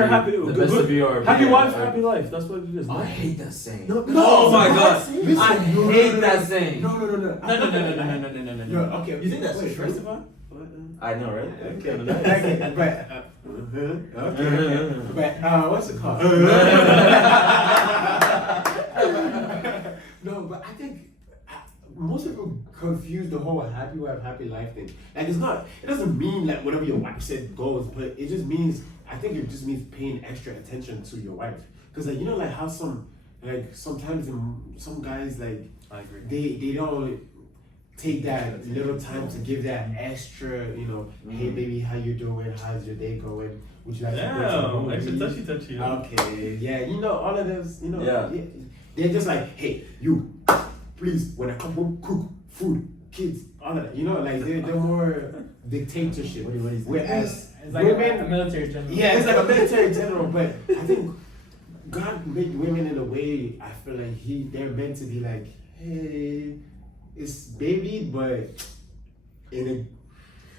her happy. The best of you are Happy wife, happy life. That's what it is. I hate that saying. No, Oh my god. listen, I hate that saying. No. No. Okay. You think that's wait, true? Mustafa? I know, right? Okay, but what's it called? No, but I think most people confuse the whole happy wife, happy life thing. Like it doesn't mean like whatever your wife said goes, but it just means, I think it just means paying extra attention to your wife. Cause like, you know, like how sometimes some guys like, I agree. they don't take that little time to give that extra, you know, hey baby, how you doing? How's your day going? Would you like to go to the Yeah, extra movies? touchy. Okay, yeah, you know, all of those, you know, Yeah. they're just like, hey, you, please, when I come home, cook food, kids, all of that, you know, like they're more dictatorship. What is Whereas It's like women, a military general. yeah, it's like a military general, but I think God made women in a way, I feel like they're meant to be like, hey, it's baby, but in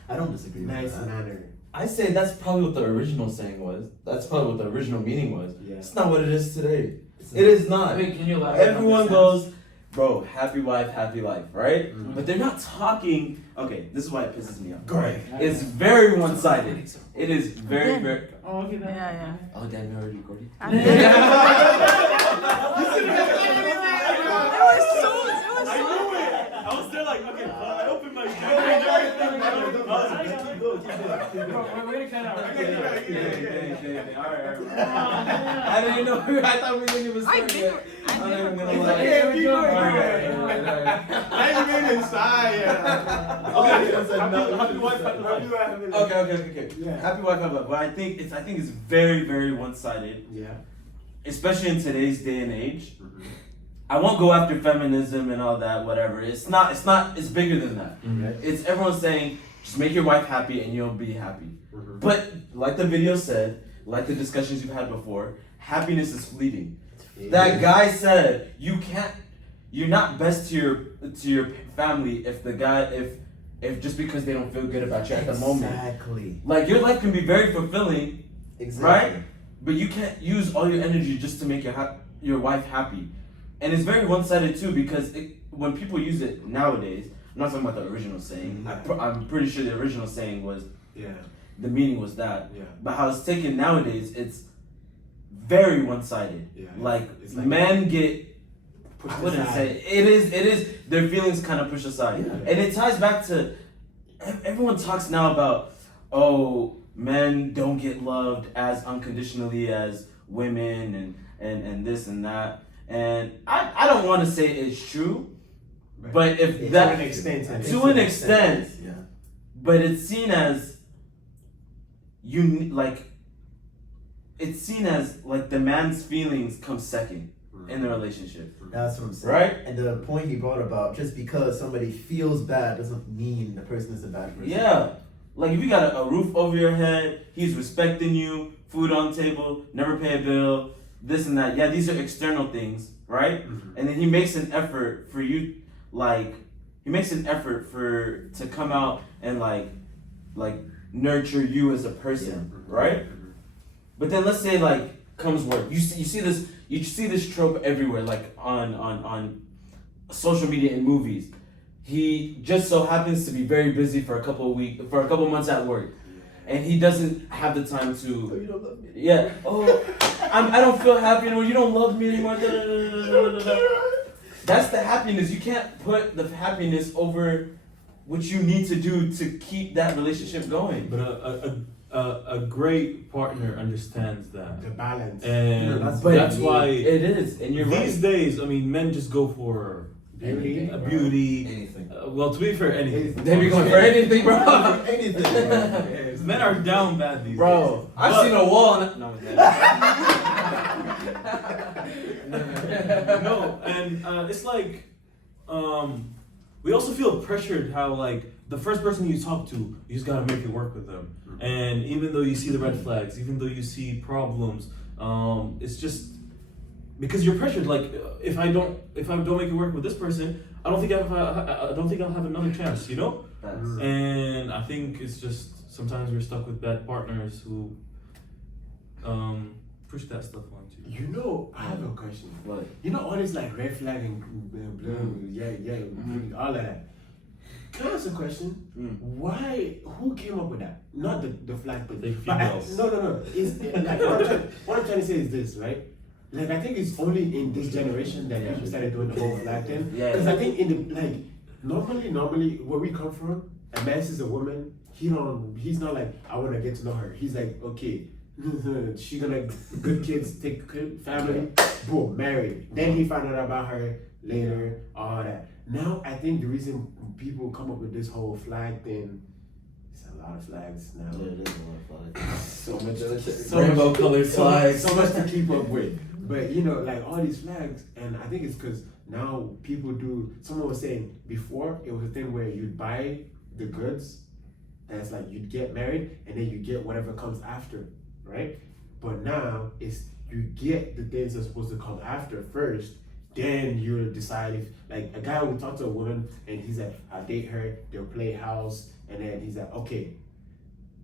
I don't disagree a with nice that. manner. I say that's probably what the original saying was. That's probably what the original meaning was. Yeah. It's not what it is today. It is not. Wait, can you elaborate on Everyone this goes, bro, happy wife, happy life, right? Mhm. But they're not talking. Okay, this is why it pisses me off. Go ahead. It's very one-sided. It is very, very. Oh, okay, then. Yeah. Oh, damn, you already recording? I was there like, okay, I opened my We're gonna cut out. Alright. I didn't know. I thought we didn't even start yet. I'm not even gonna lie. Now you made it shy. Happy wife, happy life. Okay. Yeah. Happy wife, happy life. But I think it's very, very one-sided, Yeah. especially in today's day and age. I won't go after feminism and all that, whatever. It's bigger than that. It's everyone saying, just make your wife happy and you'll be happy. But like the video said, like the discussions you've had before, happiness is fleeting. That guy said you're not best to your family if just because they don't feel good about you at the moment. Exactly. Like your life can be very fulfilling, Exactly. right? But you can't use all your energy just to make your wife happy. And it's very one-sided too, because when people use it nowadays, I'm not talking about the original saying. I'm pretty sure the original saying was, the meaning was that. Yeah. But how it's taken nowadays, it's very one-sided. Yeah. Like men get, I wouldn't say it is their feelings kind of pushed aside, Yeah. and it ties back to everyone talks now about, oh, men don't get loved as unconditionally as women and this and that. And I don't want to say it's true, but if to that an extent, to an extent, Yeah. but it's seen as it's seen as like the man's feelings come second in the relationship. That's what I'm saying. Right? And the point he brought about, just because somebody feels bad doesn't mean the person is a bad person. Yeah. Like if you got a roof over your head, he's respecting you, food on table, never pay a bill, this and that. Yeah, these are external things, right? And then he makes an effort for you, to come out and like nurture you as a person, right? But then let's say like comes work. You see this trope everywhere, like on social media and movies. He just so happens to be very busy for a couple months at work, and he doesn't have the time to. Oh, you don't love me. Yeah. Oh, I don't feel happy anymore. You don't love me anymore. Da, da, da, da, da, da. That's the happiness. You can't put the happiness over what you need to do to keep that relationship going. But a great partner understands that. The balance. And But that's why it is. And you're these right. days, I mean, men just go for Beauty. beauty. Anything. Well, to be fair, anything. They be going for anything, bro. Anything. Men are down bad these days. Bro, I've seen a wall. No, No, and it's like, we also feel pressured how like the first person you talk to, you just gotta make it work with them. And even though you see the red flags, even though you see problems, it's just because you're pressured. Like if I don't make it work with this person, I don't think I'll have another chance. You know. And I think it's just sometimes we're stuck with bad partners who push that stuff on too. You know, I have a question. What? You know all this like red flag and blue, yeah, green, all of that. Can I ask a question? Why? Who came up with that? Not the flag thing. Like But females. no. It's like what I'm trying to say is this, right? Like I think it's only in this generation that people started doing the whole flag thing. Yeah. Because I think in the like normally where we come from, a man sees a woman, he's not like I want to get to know her. He's like, okay, she gonna good kids, take good family, boom, married. Then he found out about her later, all that. Now I think the reason people come up with this whole flag thing, it's a lot of flags now. Yeah, it is a lot of flags. So much, Rainbow colored flags. so much to keep up with. But you know, like all these flags, and I think it's because now people do. Someone was saying before it was a thing where you'd buy the goods, that's like you'd get married, and then you get whatever comes after, right? But now it's you get the things that's supposed to come after first. Then you decide if, like, a guy will talk to a woman and he's like, I'll date her, they'll play house, and then he's like, okay,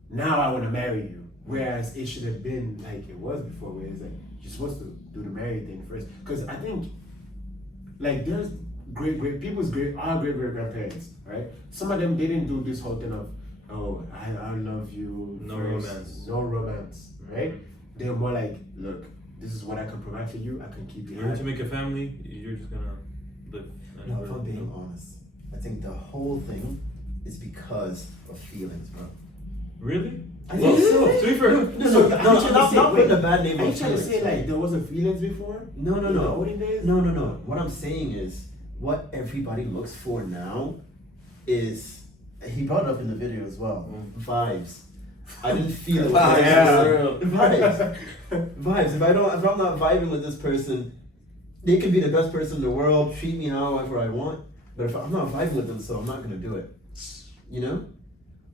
now I want to marry you. Whereas it should have been like it was before, where it's like, you're supposed to do the married thing first. Because I think, like, there's our great grandparents, right? Some of them didn't do this whole thing of, oh, I love you. No first. romance. No romance, right? They're more like, look, this is what I can provide for you. I can keep you You're to happy. make a family, you're just gonna live. No, if I'm being honest, I think the whole thing is because of feelings, bro. Really? I think so. To be fair, So, Not putting a bad name Are on you trying to feelings. say like there wasn't feelings before? No. In the olden days? No. What I'm saying is, what everybody looks for now is, he brought it up in the video as well, vibes. I didn't feel it. Vibes, Yeah. Vibes. Vibes. If I'm not vibing with this person, they could be the best person in the world, treat me however I want, but if I'm not vibing with them, so I'm not gonna do it. You know?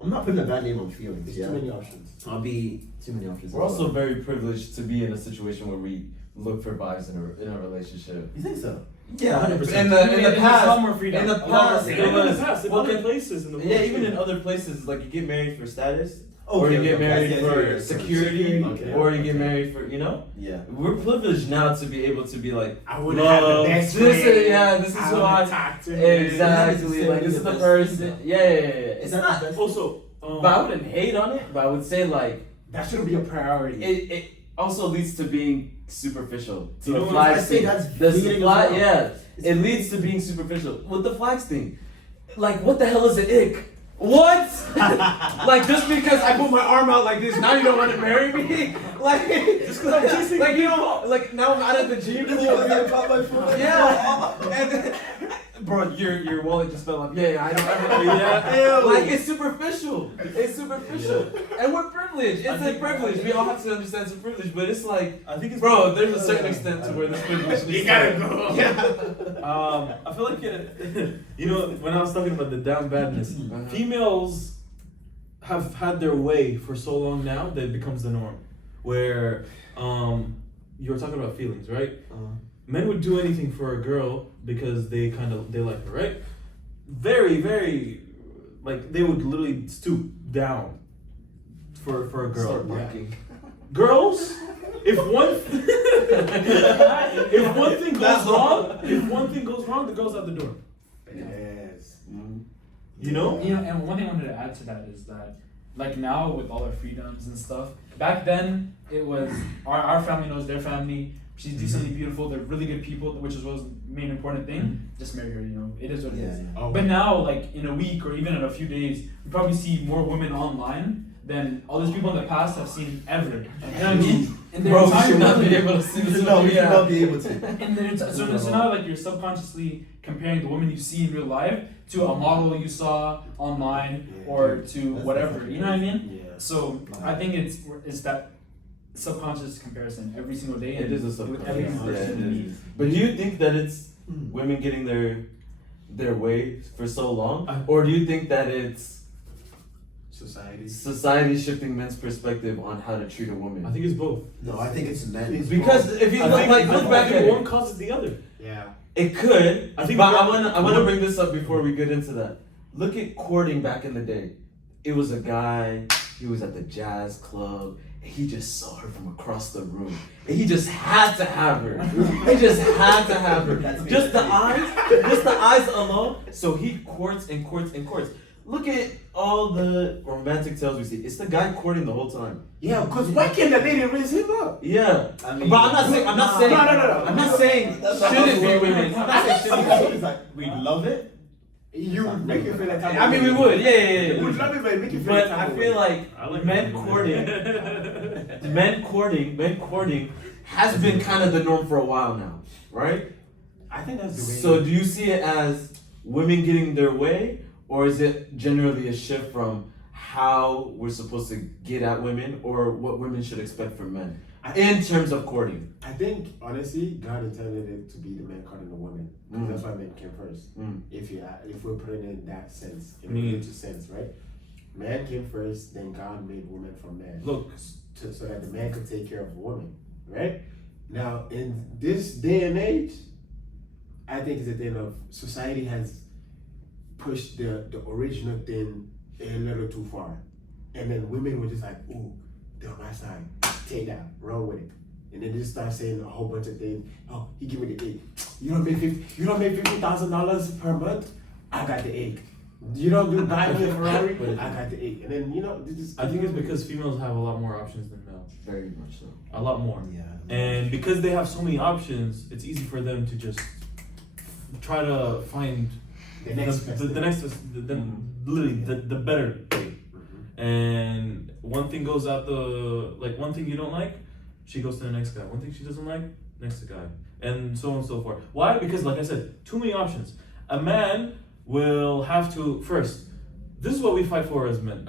I'm not putting a bad name on feelings. There's Yeah. too many options. I'll be too many options. We're also very privileged to be in a situation where we look for vibes in a relationship. You think so? Yeah, 100%. in the There's a lot past, more freedom. in the A lot more past, freedom. it Even in was the past, in well, other places in the world. yeah, even too. in other places, like you get married for status, Okay, or you okay, get okay. married I see for where you're security, Okay. or you get married for Yeah. We're privileged now to be able to be like, I would have the love, best this friend. is this is who wanna I talk to him. exactly like this is the person. Yeah. It's Is that not. the best? Also, But I wouldn't hate on it. But I would say like That shouldn't be a priority. it also leads to being superficial. To You know the what? flags I say thing. that's The fleeting as flag, well. yeah. It's It leads to being superficial. With the flags thing, like what the hell is an ick? What? Like just because I put my arm out like this, now you don't want to marry me? Like just because I'm chasing like you know, like now I'm out at the gym. I caught my foot. Yeah. And then, bro, your wallet just fell off. Yeah, I don't. Yeah. Ew. Like it's superficial. It's superficial, and we're privileged. It's a privilege. We all have to understand it's a privilege, but it's like, I think it's bro, there's a certain extent to where this privilege is. You gotta go. Yeah. I feel like you know when I was talking about the down badness, females have had their way for so long now that it becomes the norm. Where you were talking about feelings, right? Men would do anything for a girl because they like her, right? Very, very, like they would literally stoop down for a girl. Start barking. Girls, if one thing goes wrong, the girl's out the door. Yes. You know? You know, and one thing I wanted to add to that is that, like now with all our freedoms and stuff, back then it was our family knows their family. She's decently beautiful. They're really good people, which was the main important thing. Just marry her, you know. It is what it is. Oh, But now, like in a week or even in a few days, we probably see more women online than all these people in the past have seen ever. You know what I mean? And Bro, we should not be able to see this. No, we should not be able to. And then so now like you're subconsciously comparing the woman you see in real life to a model you saw online or to That's whatever. definitely You know what I mean? Yeah. So I think it's that subconscious comparison every single day. It is a with every subconscious. Yeah, person it we is. meet. But do you think that it's women getting their way for so long, I- or do you think that it's Society. shifting men's perspective on how to treat a woman? I think it's both. No, I think it's men. Because if you I look think, like I look back think at one it, causes the other. Yeah. it could. I think but we're- I wanna bring this up before we get into that. Look at courting back in the day. It was a guy. He was at the jazz club. He just saw her from across the room. And he just had to have her. He just had to have her. Just the eyes alone. So he courts and courts and courts. Look at all the romantic tales we see. It's the guy courting the whole time. Yeah, because why can't the lady raise him up? Yeah. I mean, But I'm not saying No. I'm not saying shouldn't be women. I'm not saying shouldn't be. It's like, we love it. You make it feel like I mean, we would, yeah. We would love it, but make it feel But like I feel like I like men courting has been kind of the norm for a while now, right? I think that's the way. So do you see it as women getting their way, or is it generally a shift from how we're supposed to get at women, or what women should expect from men in terms of courting? I think honestly, God intended it to be the man courting the woman. That's why men came first. If we're putting it in that sense, in a religious sense, right? Man came first, then God made woman from man. Look, so that the man could take care of the woman, right? Now, in this day and age, I think it's a thing of society has pushed the original thing a little too far, and then women were just like, "Ooh, they're on my side. Take that, run with it." And then they just start saying a whole bunch of things. Oh, he give me the egg. You don't make $50,000 per month. I got the egg. You don't do buy me a Ferrari. I got the egg. And then they just. I think it's because females have a lot more options than males. Very much so. A lot more. Yeah. And because they have so many options, it's easy for them to just try to find the next literally the better thing. And one thing goes out one thing you don't like, she goes to the next guy. One thing she doesn't like, next guy. And so on and so forth. Why? Because like I said, too many options. A man will have to first, this is what we fight for as men.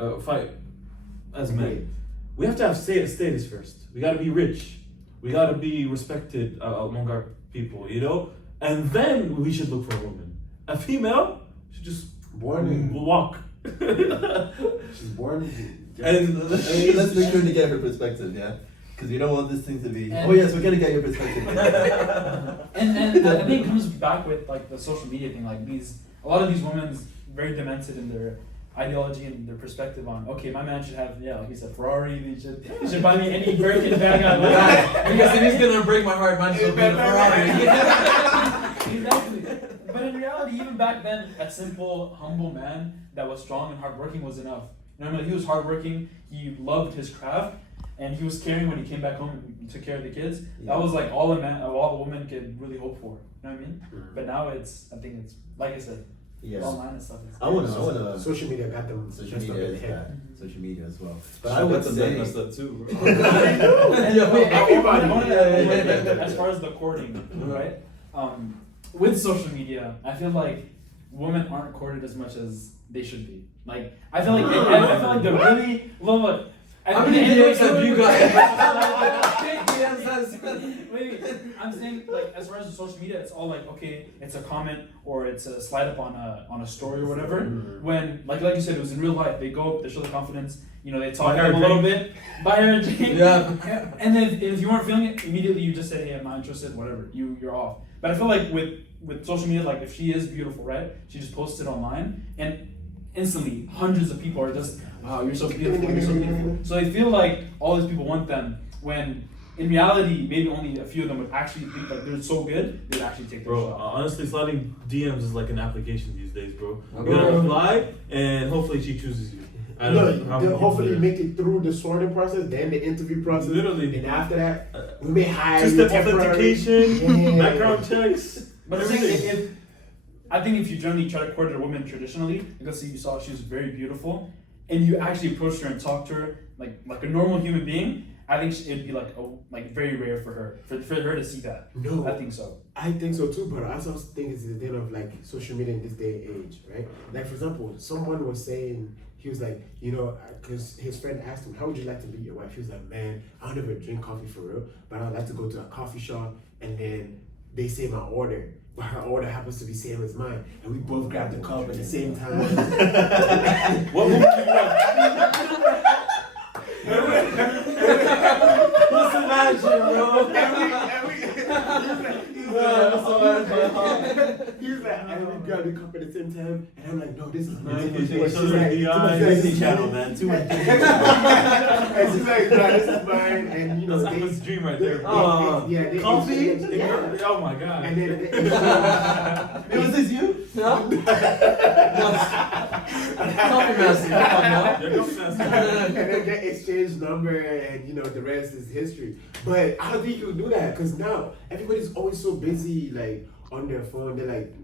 We have to have status first. We gotta be rich. We gotta be respected among our people, you know? And then we should look for a woman. A female should just walk. She's born. And let's make sure to get her perspective, yeah? Because we don't want this thing to be. Oh yes, we're gonna get your perspective. and I think it comes back with like the social media thing. Like a lot of these women's very demented in their ideology and their perspective on. Okay, my man should have like you said, Ferrari. He should buy me any Birkin bag I want. Because if he's gonna break my heart, mine should be a Ferrari. Exactly. But in reality, even back then, a simple, humble man that was strong and hardworking was enough. You know what I mean? He was hardworking. He loved his craft. And he was caring when he came back home and took care of the kids. Yeah. That was like all a woman could really hope for. You know what I mean? But now I think it's like I said, online and stuff. I wanna. Social media got them. Social media is bad. Social media as well. But I would say messed up too. As far as the courting, right? With social media, I feel like women aren't courted as much as they should be. Like I feel like they really love it. How many DMs have you got? Wait, I'm saying like as far as the social media, it's all like okay, it's a comment or it's a slide up on a story or whatever. When like you said, it was in real life. They go up, they show the confidence. You know, they talk to them a little bit, buy her a drink. Yeah. And then if you weren't feeling it, immediately you just say, hey, I'm not interested. Whatever, you're off. But I feel like with social media, like if she is beautiful, right? She just posts it online and instantly hundreds of people are just, wow, you're so beautiful, you're so beautiful. So they feel like all these people want them when in reality, maybe only a few of them would actually think like they're so good, they'd actually take their shot. Honestly, sliding DMs is like an application these days, bro. You gotta apply and hopefully she chooses you. Hopefully make it through the sorting process, then the interview process. Literally. And after that, we may hire just you the authentication, background checks. But I think if you generally try to court a woman traditionally, because you saw she was very beautiful, and you actually approached her and talked to her like a normal human being, I think it'd be like very rare for her to see that. No, I think so. I think so too, but I also think it's the thing of like social media in this day and age, right? Like for example, someone was saying he was like, you know, because his friend asked him, "How would you like to meet your wife?" He was like, "Man, I don't ever drink coffee for real, but I'd like to go to a coffee shop and then they say my order." But her order happens to be same as mine, and we both grab the cup at the same time. What movie do you want? Just imagine, bro. He's like, and we grab the cup at the same time, and I'm like, no, this is mine. Too much She's sugar like, in the too much eyes. sugar. Disney Channel, man. Too much. And she's like, no, this is mine, and you know, That's Ahmed's dream right there. they Coffee? exchange- yeah. Oh my god. And then Hey, was this you? No? Coffee master. Come on now. You're coffee master. and then they exchange number, and you know the rest is history. But I don't think you would do that because now everybody's always so busy, like on their phone. They're like,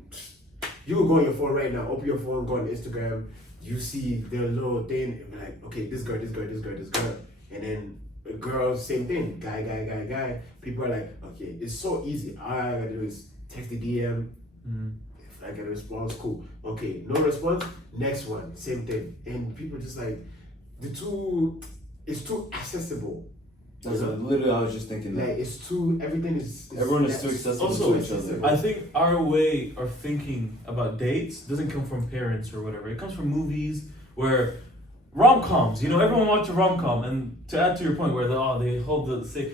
you will go on your phone right now, open your phone, go on Instagram. You see their little thing, and like, okay, this girl, and then girls, same thing, guy. People are like, okay, it's so easy. All I gotta do is text the DM. If I get a response, cool. Okay, no response, next one, same thing. And people just like, it's too accessible. That's what, literally, I was just thinking Like, that. it's too, everything is Everyone is too accessible Also, to each other. I think our way of thinking about dates doesn't come from parents or whatever. It comes from movies where rom-coms, you know, everyone watches a rom-com, and to add to your point where they hold the say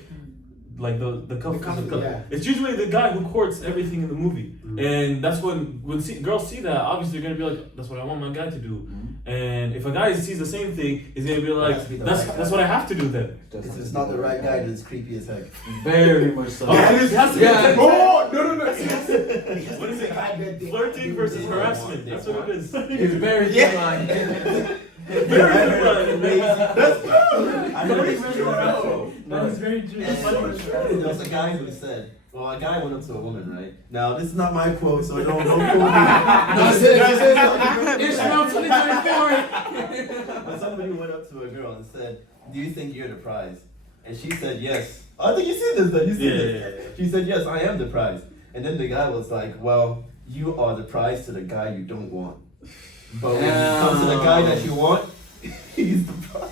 like the couple, yeah. it's usually the guy who courts everything in the movie. And that's when girls see that, obviously they're gonna be like, that's what I want my guy to do. And if a guy sees the same thing, he's gonna be like, has to be the that's right that's guy. what I have to do then. If it's not the right guy, then it's creepy as heck. Very much so. Yeah, it has to be. Oh, no. It has to What is be it? the guy that they- Flirting versus they- harassment. That's what it is. It's very Yeah. thin line. Very good. That's good. I know it's very true. That is very true. There was a guy who said, well, a guy went up to a woman, right? Now, this is not my quote, so don't quote me. No, It's from 2024. But somebody went up to a girl and said, do you think you're the prize? And she said, yes. I think you see this then, you see this. Yeah. She said, yes, I am the prize. And then the guy was like, well, you are the prize to the guy you don't want. But when it comes to the guy that you want, he's the prize.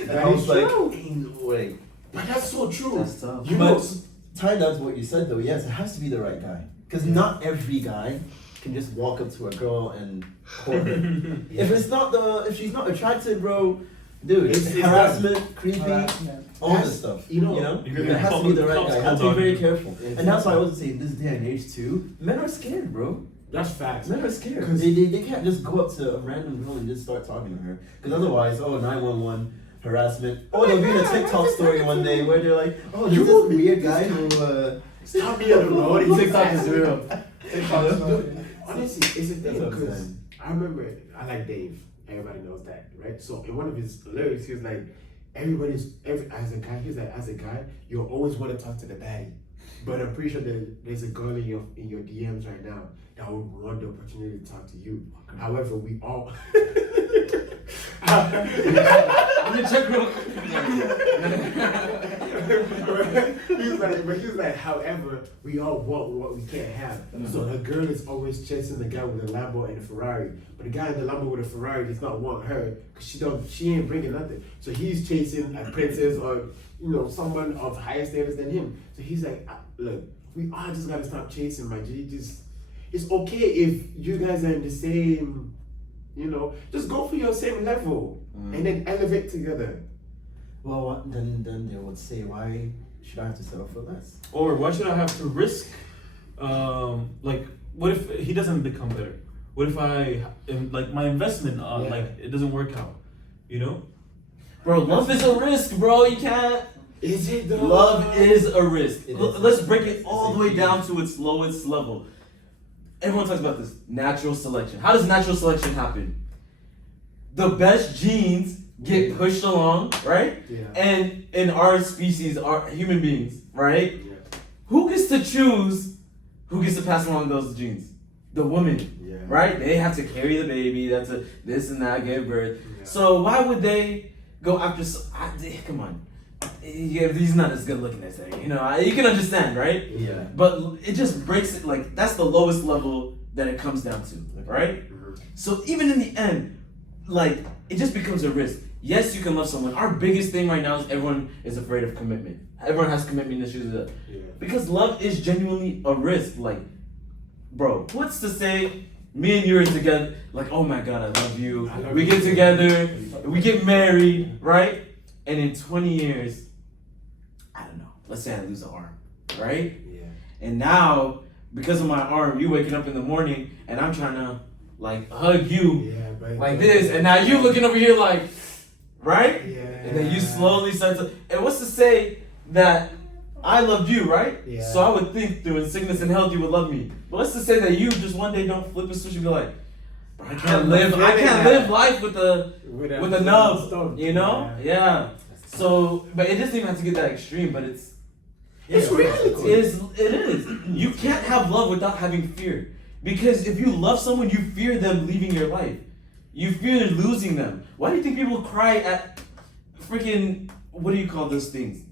And That I was is like, true. ain't no way. But that's so true. That's tough. You know, But tied down to what you said though, yes, it has to be the right guy. Because not every guy can just walk up to a girl and court her. If she's not attractive, bro, dude, it's It's harassment, creepy, Harassment. all this stuff. you know, You're gonna it has to call be the the right cops guy. You call have to be very dog. careful. And that's why I was saying this day and age too, men are scared, bro. that's facts. Men are scared. 'Cause- They can't just go up to a random girl and just start talking to her. Because otherwise, 911, harassment. Oh, there'll be a TikTok story one day where they're like, oh, there's this weird guy who, Stop me on the road. He's TikTok is real. Honestly, it's a thing That's what I'm because saying. I remember I like Dave. Everybody knows that, right? So in one of his lyrics, he was like, as a guy, you always want to talk to the baddie. But I'm pretty sure there's a girl in your DMs right now that would want the opportunity to talk to you. However, we all Let me check real quick. he was like, however, we all want what we can't have. So the girl is always chasing the guy with a Lambo and a Ferrari, but the guy in the Lambo with a Ferrari does not want her because she ain't bringing nothing. So he's chasing a princess or someone of higher status than him. So he's like, look, we all just gotta stop chasing, my G. It's okay if you guys are in the same, just go for your same level and then elevate together. well, then they would say, why should I have to settle for less? Or why should I have to risk? Like, what if he doesn't become better? What if my investment it doesn't work out? Bro, love is a risk, bro. You can't. Is it though? Love is a risk. It is. Let's break it all the way down to its lowest level. Everyone talks about this natural selection. How does natural selection happen? The best genes get pushed along, right? Yeah. And in our species, our human beings, right? Yeah. Who gets to choose who gets to pass along those genes? The woman, Yeah. right? They have to carry the baby. That's this and that, give birth. Yeah. So why would they go after? Come on, yeah, he's not as good looking as that. You can understand, right? Yeah. But it just breaks it. Like that's the lowest level that it comes down to, right? Mhm. So even in the end, like it just becomes a risk. Yes, you can love someone. Our biggest thing right now is everyone is afraid of commitment. Everyone has commitment issues Yeah. because love is genuinely a risk. Like, bro, what's to say me and you are together? Like, oh my God, I love you. I love We you get too. together, we get married, right? And in 20 years, I don't know. Let's say I lose an arm, right? Yeah. And now because of my arm, you waking up in the morning and I'm trying to like hug you Yeah, but like this, and now you looking over here like, right? Yeah. And then you slowly start to. And what's to say that I loved you, right? Yeah. So I would think through in sickness and health you would love me. But what's to say that you just one day don't flip a switch and be like, bro, I can't live life with a nub, stone. you know? Yeah. So, but it doesn't even have to get that extreme. But it's reality. It is. You can't have love without having fear. Because if you love someone, you fear them leaving your life. You fear losing them. Why do you think people cry at freaking, what do you call those things?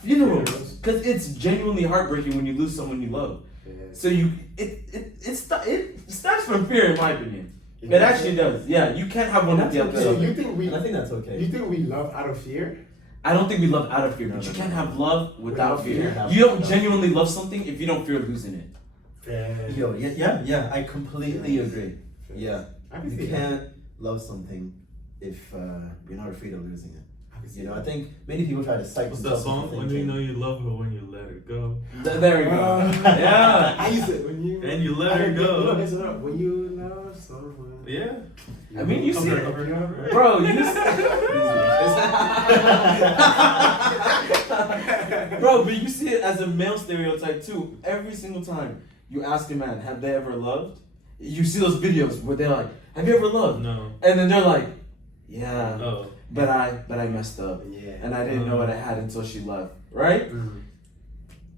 Funerals. Because it's genuinely heartbreaking when you lose someone you love. Yeah. So it starts from fear, in my opinion. It actually does. Yeah, you can't have one without the other. So you think And I think that's okay. You think we love out of fear? I don't think we love out of fear, but you can't have love without fear. You don't genuinely love something if you don't fear losing it. Yo, yeah, I completely agree. Yeah, I can you see can't love something if you're not afraid of losing it. I can see You know, I that. think many people try to psych What's that themselves song? into When do you thinking- know you love her? When you let her go. There we go. Yeah. I used to when you And you let her go. You know, there's a when you love someone. Yeah. I mean, you see it. Cover. Bro, you Bro, but you see it as a male stereotype too. Every single time you ask a man, have they ever loved? You see those videos where they're like, have you ever loved? No. And then they're like, yeah, Oh. but I messed up. Yeah. And I didn't know what I had until she left. Right? Mhm.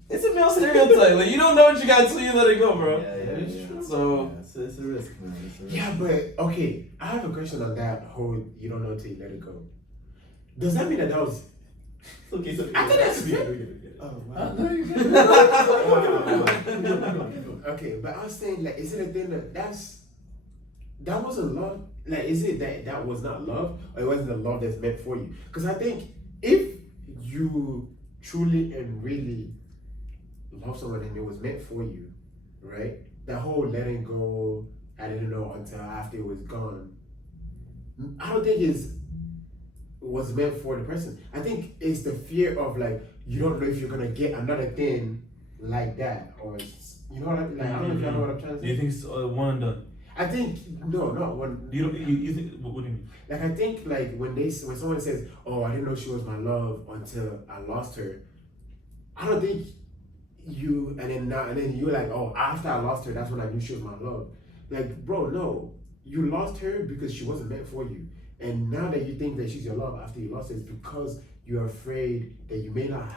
It's a male stereotype. Like, you don't know what you got until you let it go, bro. Yeah, It's true. So, yeah, it's a risk, man. It's a risk. Yeah, but okay, I have a question on that whole you don't know till you let it go. Does that mean that was Okay, so I think that's oh wow. Okay, but I was saying like is it a thing that wasn't love? Like is it that was not love or it wasn't the love that's meant for you? Because I think if you truly and really love someone and it was meant for you, right? That whole letting go, I didn't know until after it was gone. I don't think was meant for the person. I think it's the fear of like you don't know if you're gonna get another thing like that or you know what I mean? Like I don't know if y'all know what I'm trying to Do you say. think it's one and done? I think no, not one. You don't. You think? What do you mean? Like I think like when someone says, "Oh, I didn't know she was my love until I lost her," I don't think you and then you're like, "Oh, after I lost her, that's when I knew she was my love." Like, bro, no, you lost her because she wasn't meant for you, and now that you think that she's your love after you lost her, it's because you're afraid that you may not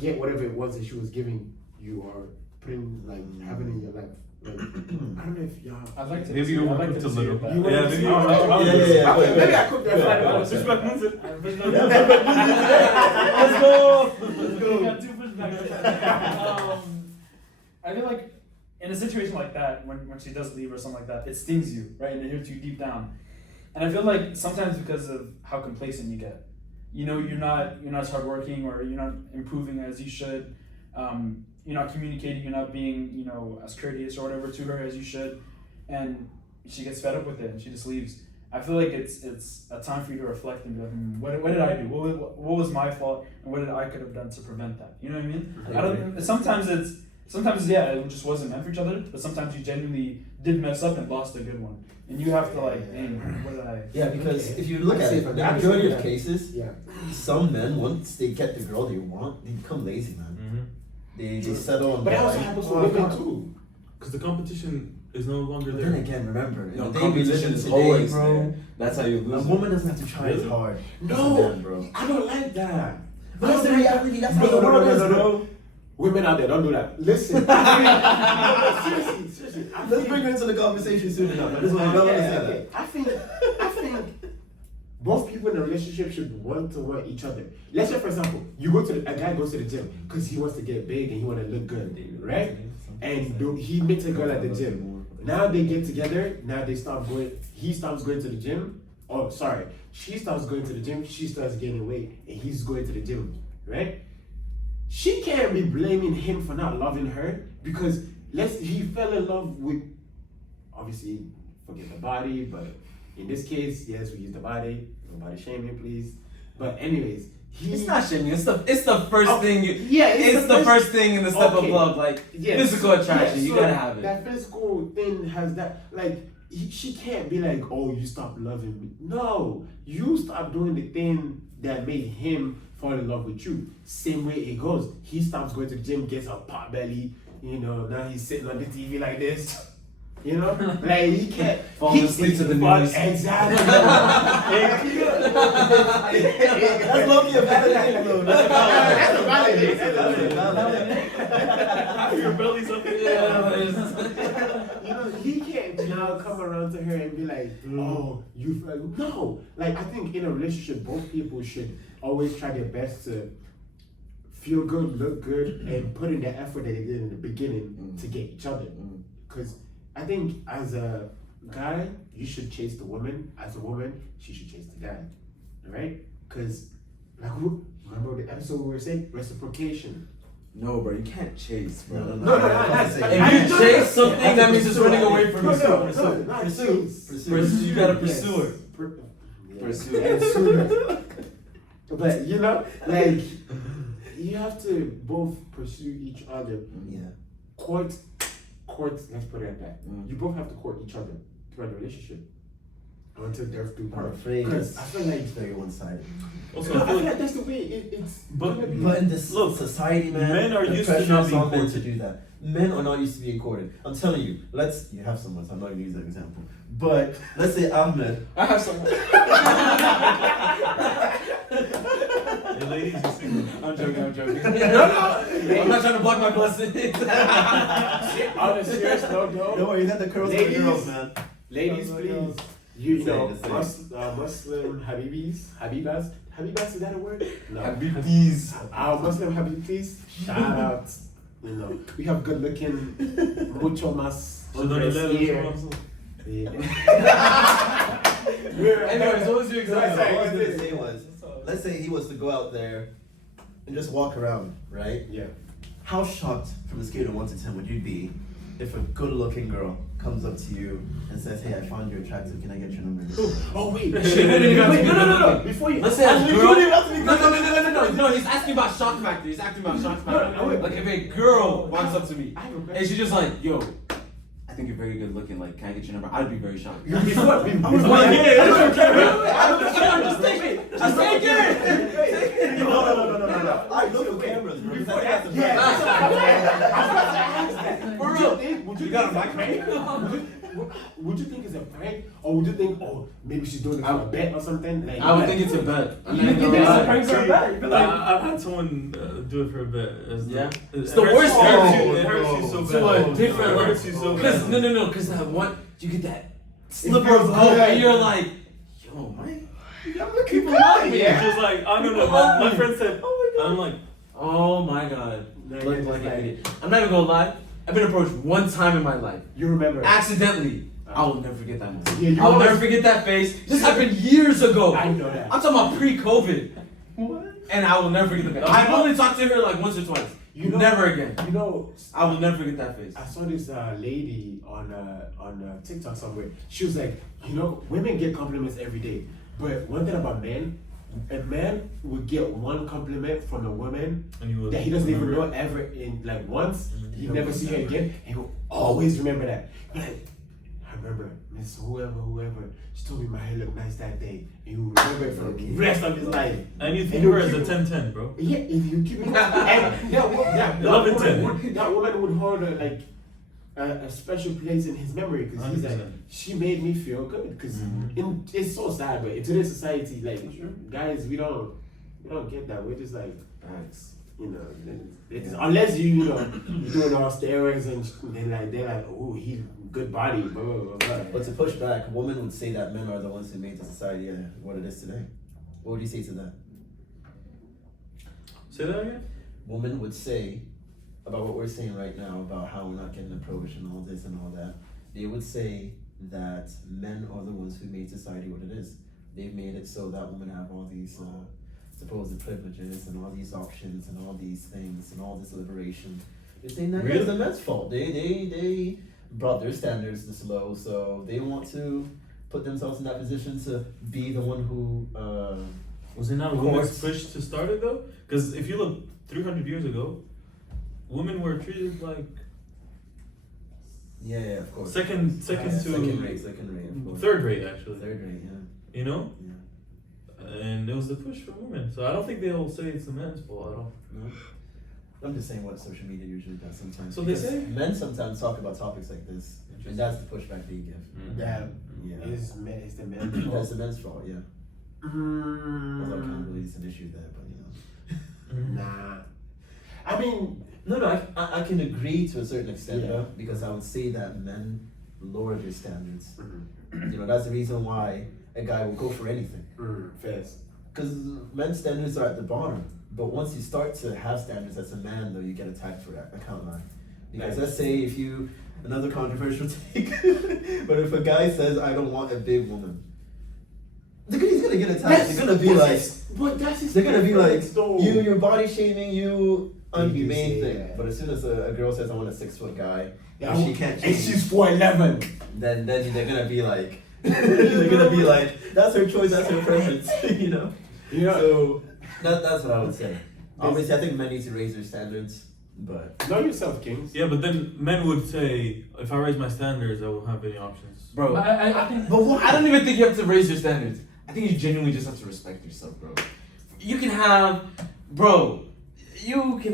get whatever it was that she was giving you or putting like having in your life. Like, I don't know if y'all. I'd like to. Maybe see- you I'd like overcooked to a see little. it, but- You Yeah, wanna maybe see- you okay, overcooked. okay, maybe I cooked that Yeah. fried. Respect moves it. let's go. We got two pushbacks. I feel like in a situation like that, when she does leave or something like that, it stings you, right? And it hits you deep down. And I feel like sometimes because of how complacent you get, you know, you're not as hardworking or you're not improving as you should. You're not communicating, you're not being, you know, as courteous or whatever to her as you should, and she gets fed up with it and she just leaves. I feel like it's a time for you to reflect and be like, what did I do? What was my fault, and what did I could have done to prevent that? You know what I mean? I don't. Sometimes yeah, it just wasn't meant for each other, but sometimes you genuinely did mess up and lost a good one, and you have to like, dang, what did I? Yeah, because Okay. if you look Let's at see it, if I the can majority see of that. cases, Yeah. some men, once they get the girl they want, they become lazy, man. They settle on But that their also life. happens to women too. Because the competition is no longer But there. then again, remember, in No, the day we live competition in is today, always bro, there. That's how you a lose. woman doesn't have to try as Really? hard as a No, man, bro. I don't like that. But that's the reality, that's how No, the no, world no, is, no, no. bro. Women out there, don't do that. Listen, seriously. Let's bring her into the conversation soon enough. I just want to say that. Okay. I think both people in a relationship should want to want each other. Let's say, for example, a guy goes to the gym because he wants to get big and he want to look good, right? And he meets a girl at the gym. Now they get together. Now they stop going. He stops going to the gym. Oh, sorry. She stops going to the gym. She starts gaining weight, and he's going to the gym, right? She can't be blaming him for not loving her because he fell in love with, obviously, forget the body, but in this case, yes, we use the body. Nobody shame me, please. But anyways, It's not shaming. It's the first thing you. Yeah, It's the first thing in the step of Okay. love, like Yes. physical attraction. Yeah, You so gotta have it. That physical thing has that, like, she can't be like, oh, you stop loving me. No, you stop doing the thing that made him fall in love with you. Same way it goes. He stops going to the gym, gets a pot belly. You know, now he's sitting on the TV like this. You know, like he can't Falling asleep to the news. Exactly. That's low-key a valid though. That's a valid thing. That's a valid thing. Your belly's up in You know, he can't now come around to her and be like, oh, you feel no. Like, I think in a relationship, both people should always try their best to feel good, look good, and put in the effort that they did in the beginning to get each other. Because I think as a guy, you should chase the woman. As a woman, she should chase the guy. Right? Because, like, remember the episode we were saying? Reciprocation. No, bro, you can't chase, bro. No, If you chase something, that means it's running away from you. Pursue. You gotta pursue her. Pursue her. But you know, like, you have to both pursue each other. Yeah. Court. Let's put it at that. You both have to court each other throughout the relationship until death do I'm part. afraid Because I feel like it's very one-sided. Also, no, I I feel feel like like that's the way it's. But- gonna be. But in this Look, society, man, men are the used to pressure not is being on men to courted. do that. Men are not used to being courted. I'm telling you. You have someone, so I'm not gonna use that example. But let's say Ahmed. I have someone. hey, ladies, you single. I'm joking. I'm not trying to block my blessings. On a serious note, Don't though, worry, you had the curls for the Ladies. girls, man. ladies, Oh my please. God. You Say know, it, say it. Muslim Habibas, is that a word? No. Habibis. Our Muslim Habibis, shout out. You know, we have good looking, mucho más hombres here. Yeah. Anyways, what was your example? Sorry, What I was what's gonna this? say was, let's say he was to go out there and just walk around, right? Yeah. How shocked from a scale of 1 to 10 would you be if a good-looking girl comes up to you and says, "Hey, I found you attractive. Can I get your number?" Oh wait, No. Before you, Let's say a you girl. don't even have to be No. He's asking about shock factor. He's asking about shock factor. No, wait. Like if a girl walks up to me I have a and question. she's just like, "Yo, I think you're very good looking. Like, can I get your number?" I'd be very shocked. Before, I'm just thinking. Just take it. No. I look for cameras, bro. Before That's that, the yeah. For real. Would you You got a think mic, it's a prank? Would you think it's a prank, or would you think, oh, maybe she's doing it for a bet or something? Like, I would think it's a bet. You think it's a prank or a bet? You'd be like, I've had someone do it for a bit. Yeah? It's the worst It hurts part. you, it hurts you so bad. To a different It hurts you so Because bad. because that one you get that slipper of hope and you're like, yo, man. I'm looking People good. love me. It's just like, I don't know. My friend said, I'm like, Oh my god. No, Look you're like just an like- idiot. I'm not even gonna lie. I've been approached one time in my life. You remember? Accidentally. I will never forget that moment. Yeah, you I'll always- never forget that face. This happened years ago. I know that. I'm talking about pre-COVID. What? And I will never forget the face. I've only talked to her like once or twice. You know- never again. You know, I will never forget that face. I saw this lady on TikTok somewhere. She was like, you know, women get compliments every day, but one thing about men, a man would get one compliment from a woman and you will that he doesn't even remember know ever in like once. He He'll never see her remember. again, and he'll always remember that. Like, I remember Miss whoever, she told me my hair looked nice that day, and he will remember it for the Okay. rest of his life. And you think And of her you as a keep- 10-10, bro. Yeah, if you keep it, and that Love and woman ten. would, that woman would hold a special place in his memory because he's like, 100%. she made me feel good because it's so sad, but in today's society, like guys, we don't get that. We're just like, you know, it's, unless you know you're doing all steroids and they're like, oh, he's good body, blah blah blah. blah. But to push back, women would say that men are the ones who made the society what it is today. What would you say to that? Say that again? Women would say about what we're saying right now about how we're not getting approached and all this and all that. They would say that men are the ones who made society what it is. They've made it so that women have all these supposed privileges and all these options and all these things and all this liberation. They're saying that Really? it's the men's fault. They brought their standards this low, so they want to put themselves in that position to be the one who Was it not a Of woman's course. push to start it though? Because if you look 300 years ago, women were treated like Yeah, of course. second to second rate, of course. third rate actually. Third rate, yeah. You know, Yeah. and it was the push for women. So I don't think they'll say it's the men's fault at all. No. I'm just saying what social media usually does sometimes. So they Because say? men sometimes talk about topics like this, and that's the pushback they give. That Yeah. is the man. That's the men's fault, yeah. Although Mm, accountability is an issue there, but nah. I mean, No, I can agree to a certain extent, Yeah. though, because I would say that men lower their standards. mm, You know, that's the reason why a guy will go for anything. fast. Because men's standards are at the bottom. But once you start to have standards as a man, though, you get attacked for that account line. Because Nice. let's say if you, another controversial take, but if a guy says, I don't want a big woman, he's gonna get attacked. They're gonna be like, but that's his they're gonna be like, preference, though. you're body shaming, you unhumane say thing. that. But as soon as a girl says, I want a 6-foot guy, Yeah, and she can't and change, she's 4'11". then they're gonna be like, they're gonna be like, that's her choice, that's her preference, you know? Yeah. So that's what I would say. Obviously, I think men need to raise their standards, but Know yourself, Kings. Yeah, but then men would say, if I raise my standards, I won't have any options. Bro, But I think. but I don't even think you have to raise your standards. I think you genuinely just have to respect yourself, bro. You can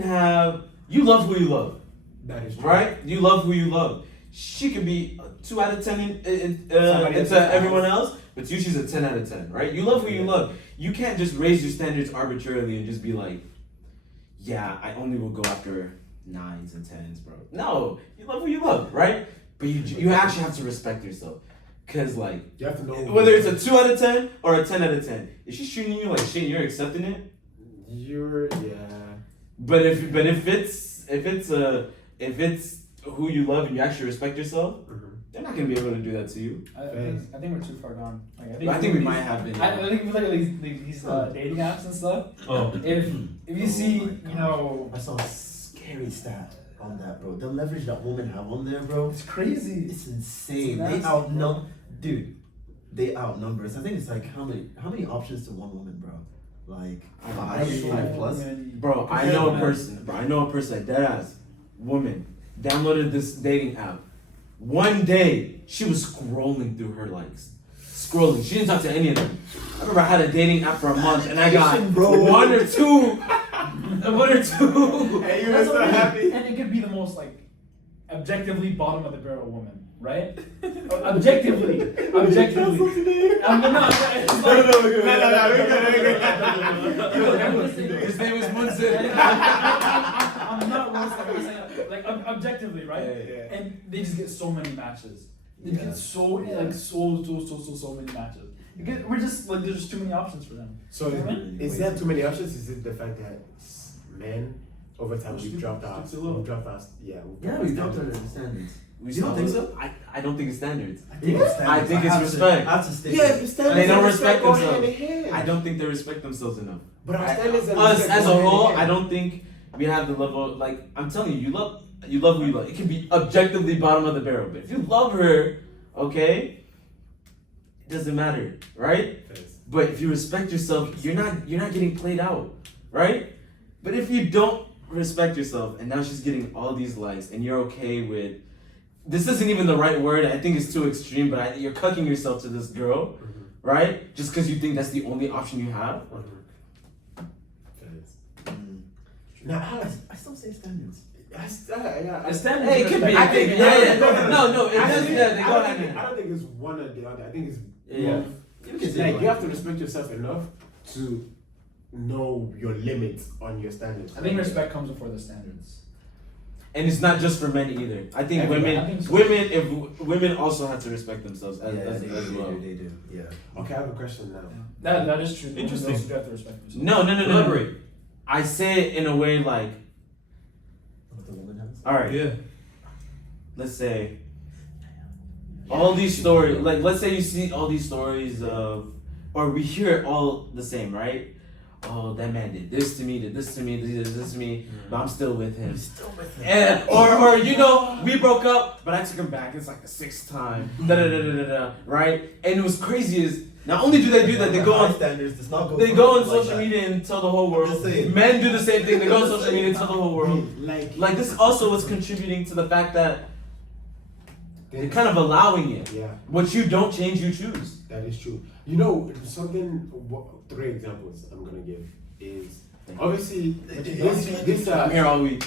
have, you love who you love, That is true. right? You love who you love. She could be a 2 out of 10 Somebody else's into everyone eyes. else, but to you she's a 10 out of 10, right? You love who you love. You can't just raise your standards arbitrarily and just be like, yeah, I only will go after 9s and 10s, bro. No, you love who you love, right? But you actually have to respect yourself. Cause like, You have to know whether it's a 2 out of 10 or a 10 out of 10, if she's treating you like shit and you're accepting it, but if it's who you love and you actually respect yourself, they're not gonna be able to do that to you. I think we're too far gone. Like, I think we might have been. I think with like these dating apps and stuff. Oh, If you see, my you gosh. know, I saw a scary stat on that, bro. The leverage that women have on there, bro, it's crazy. it's insane. It's They nasty, outnumber, dude. They outnumber us. I think it's like how many options to one woman, bro? Like five plus. Bro, I know a person like deadass woman downloaded this dating app. One day she was scrolling through her likes. Scrolling. She didn't talk to any of them. I remember I had a dating app for a month and I got one or two. Hey, you were so happy. And it could be the most like objectively bottom of the barrel woman, right? objectively. His name is Munson. I'm not roasting. I'm saying like objectively, right? Yeah. And they just get so many matches. They get so many matches. We're just like there's just too many options for them. So is there too many options? Is it the fact that men over time we've dropped our Stupid. Yeah, we dropped our standards. You don't think so? I don't think it's standards. I think it's standards. I think it's have to- respect. I have to stick Yeah, with the it. standards They don't and respect go themselves. hand in hand. I don't think they respect themselves enough. But our standards and Us respect as go a hand in whole, hand. I don't think we have the level. Like I'm telling you, you love who you love. It can be objectively bottom of the barrel, but if you love her, okay, it doesn't matter, right? But if you respect yourself, you're not getting played out, right? But if you don't respect yourself, and now she's getting all these likes, and you're okay with this isn't even the right word. I think it's too extreme, but you're cucking yourself to this girl, right? Just because you think that's the only option you have. Now, I still say standards. I standards. Hey, it could be. I think- No, it I does. think- Yeah, they go I hand in don't think- hand. I don't think it's one or the other. I think it's Yeah. both. You can say Like like you have to respect yourself enough to know your limits on your standards. I think respect comes before the standards. And it's not just for men either. I think Everybody. I think so. women also have to respect themselves as well. They do. Yeah. Okay, I have a question now. That is true. Interesting. Those who have to respect themselves. No. elaborate. I say it in a way like, What the woman has. all right, Yeah. let's say all these stories, like let's say you see all these stories of, or we hear it all the same, right? oh, that man did this to me, did this to me, did this to me, but I'm still with him. Still with him. And or you know, we broke up, but I took him back. It's like the 6th time. Da da da da da da. Right? And what's crazy is not only do they do that, they go on standards. Does not go. they go on social media and tell the whole world. Just saying. Men do the same thing. They go on social media and tell the whole world. Like This also was contributing to the fact that they're kind of allowing it. Yeah, What you don't change, you choose. that is true. You know, something. 3 examples I'm gonna give is obviously this I'm here all week.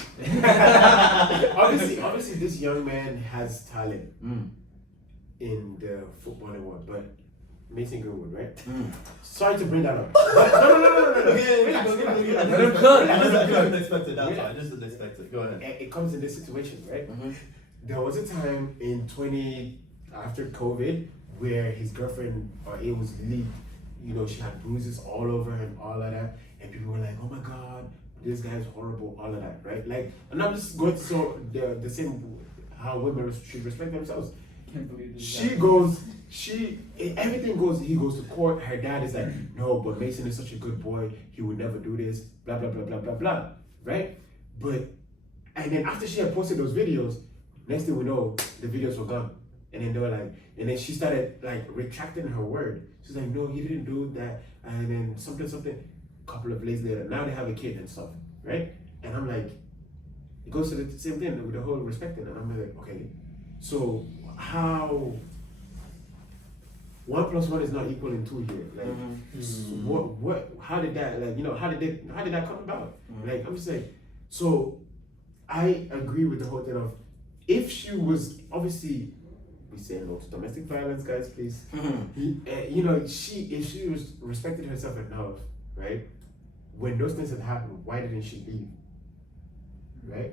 obviously this young man has talent in the footballing world, but Mason Greenwood, right? Sorry to bring that up. But, no. Let him cook. I didn't expect it. That's fine. I just didn't expect it. Go ahead. It comes in this situation, right? There was a time in after COVID where his girlfriend, or it was leaked, you know, she had bruises all over her and all of that, and people were like, oh my god, this guy's horrible, all of that, right? Like, and I'm just going to show the same how women should respect themselves. Can't believe this. Everything goes, he goes to court, her dad is like, no, but Mason is such a good boy, he would never do this, blah, blah, blah, blah, blah, blah, right? And then after she had posted those videos, next thing we know, the videos were gone. And then they were like, and then she started like retracting her word. She's like, no, he didn't do that. And then something, a couple of days later, now they have a kid and stuff, right? And I'm like, it goes to the same thing with the whole respecting. And I'm like, okay, so how 1 + 1 is not equaling 2 here? Like, how did that, like, you know, how did that come about? Like, I'm just like, so I agree with the whole thing of, if she was, obviously, we say no to domestic violence, guys, please. You know, if she was respected herself enough, right? When those things had happened, why didn't she leave? Right?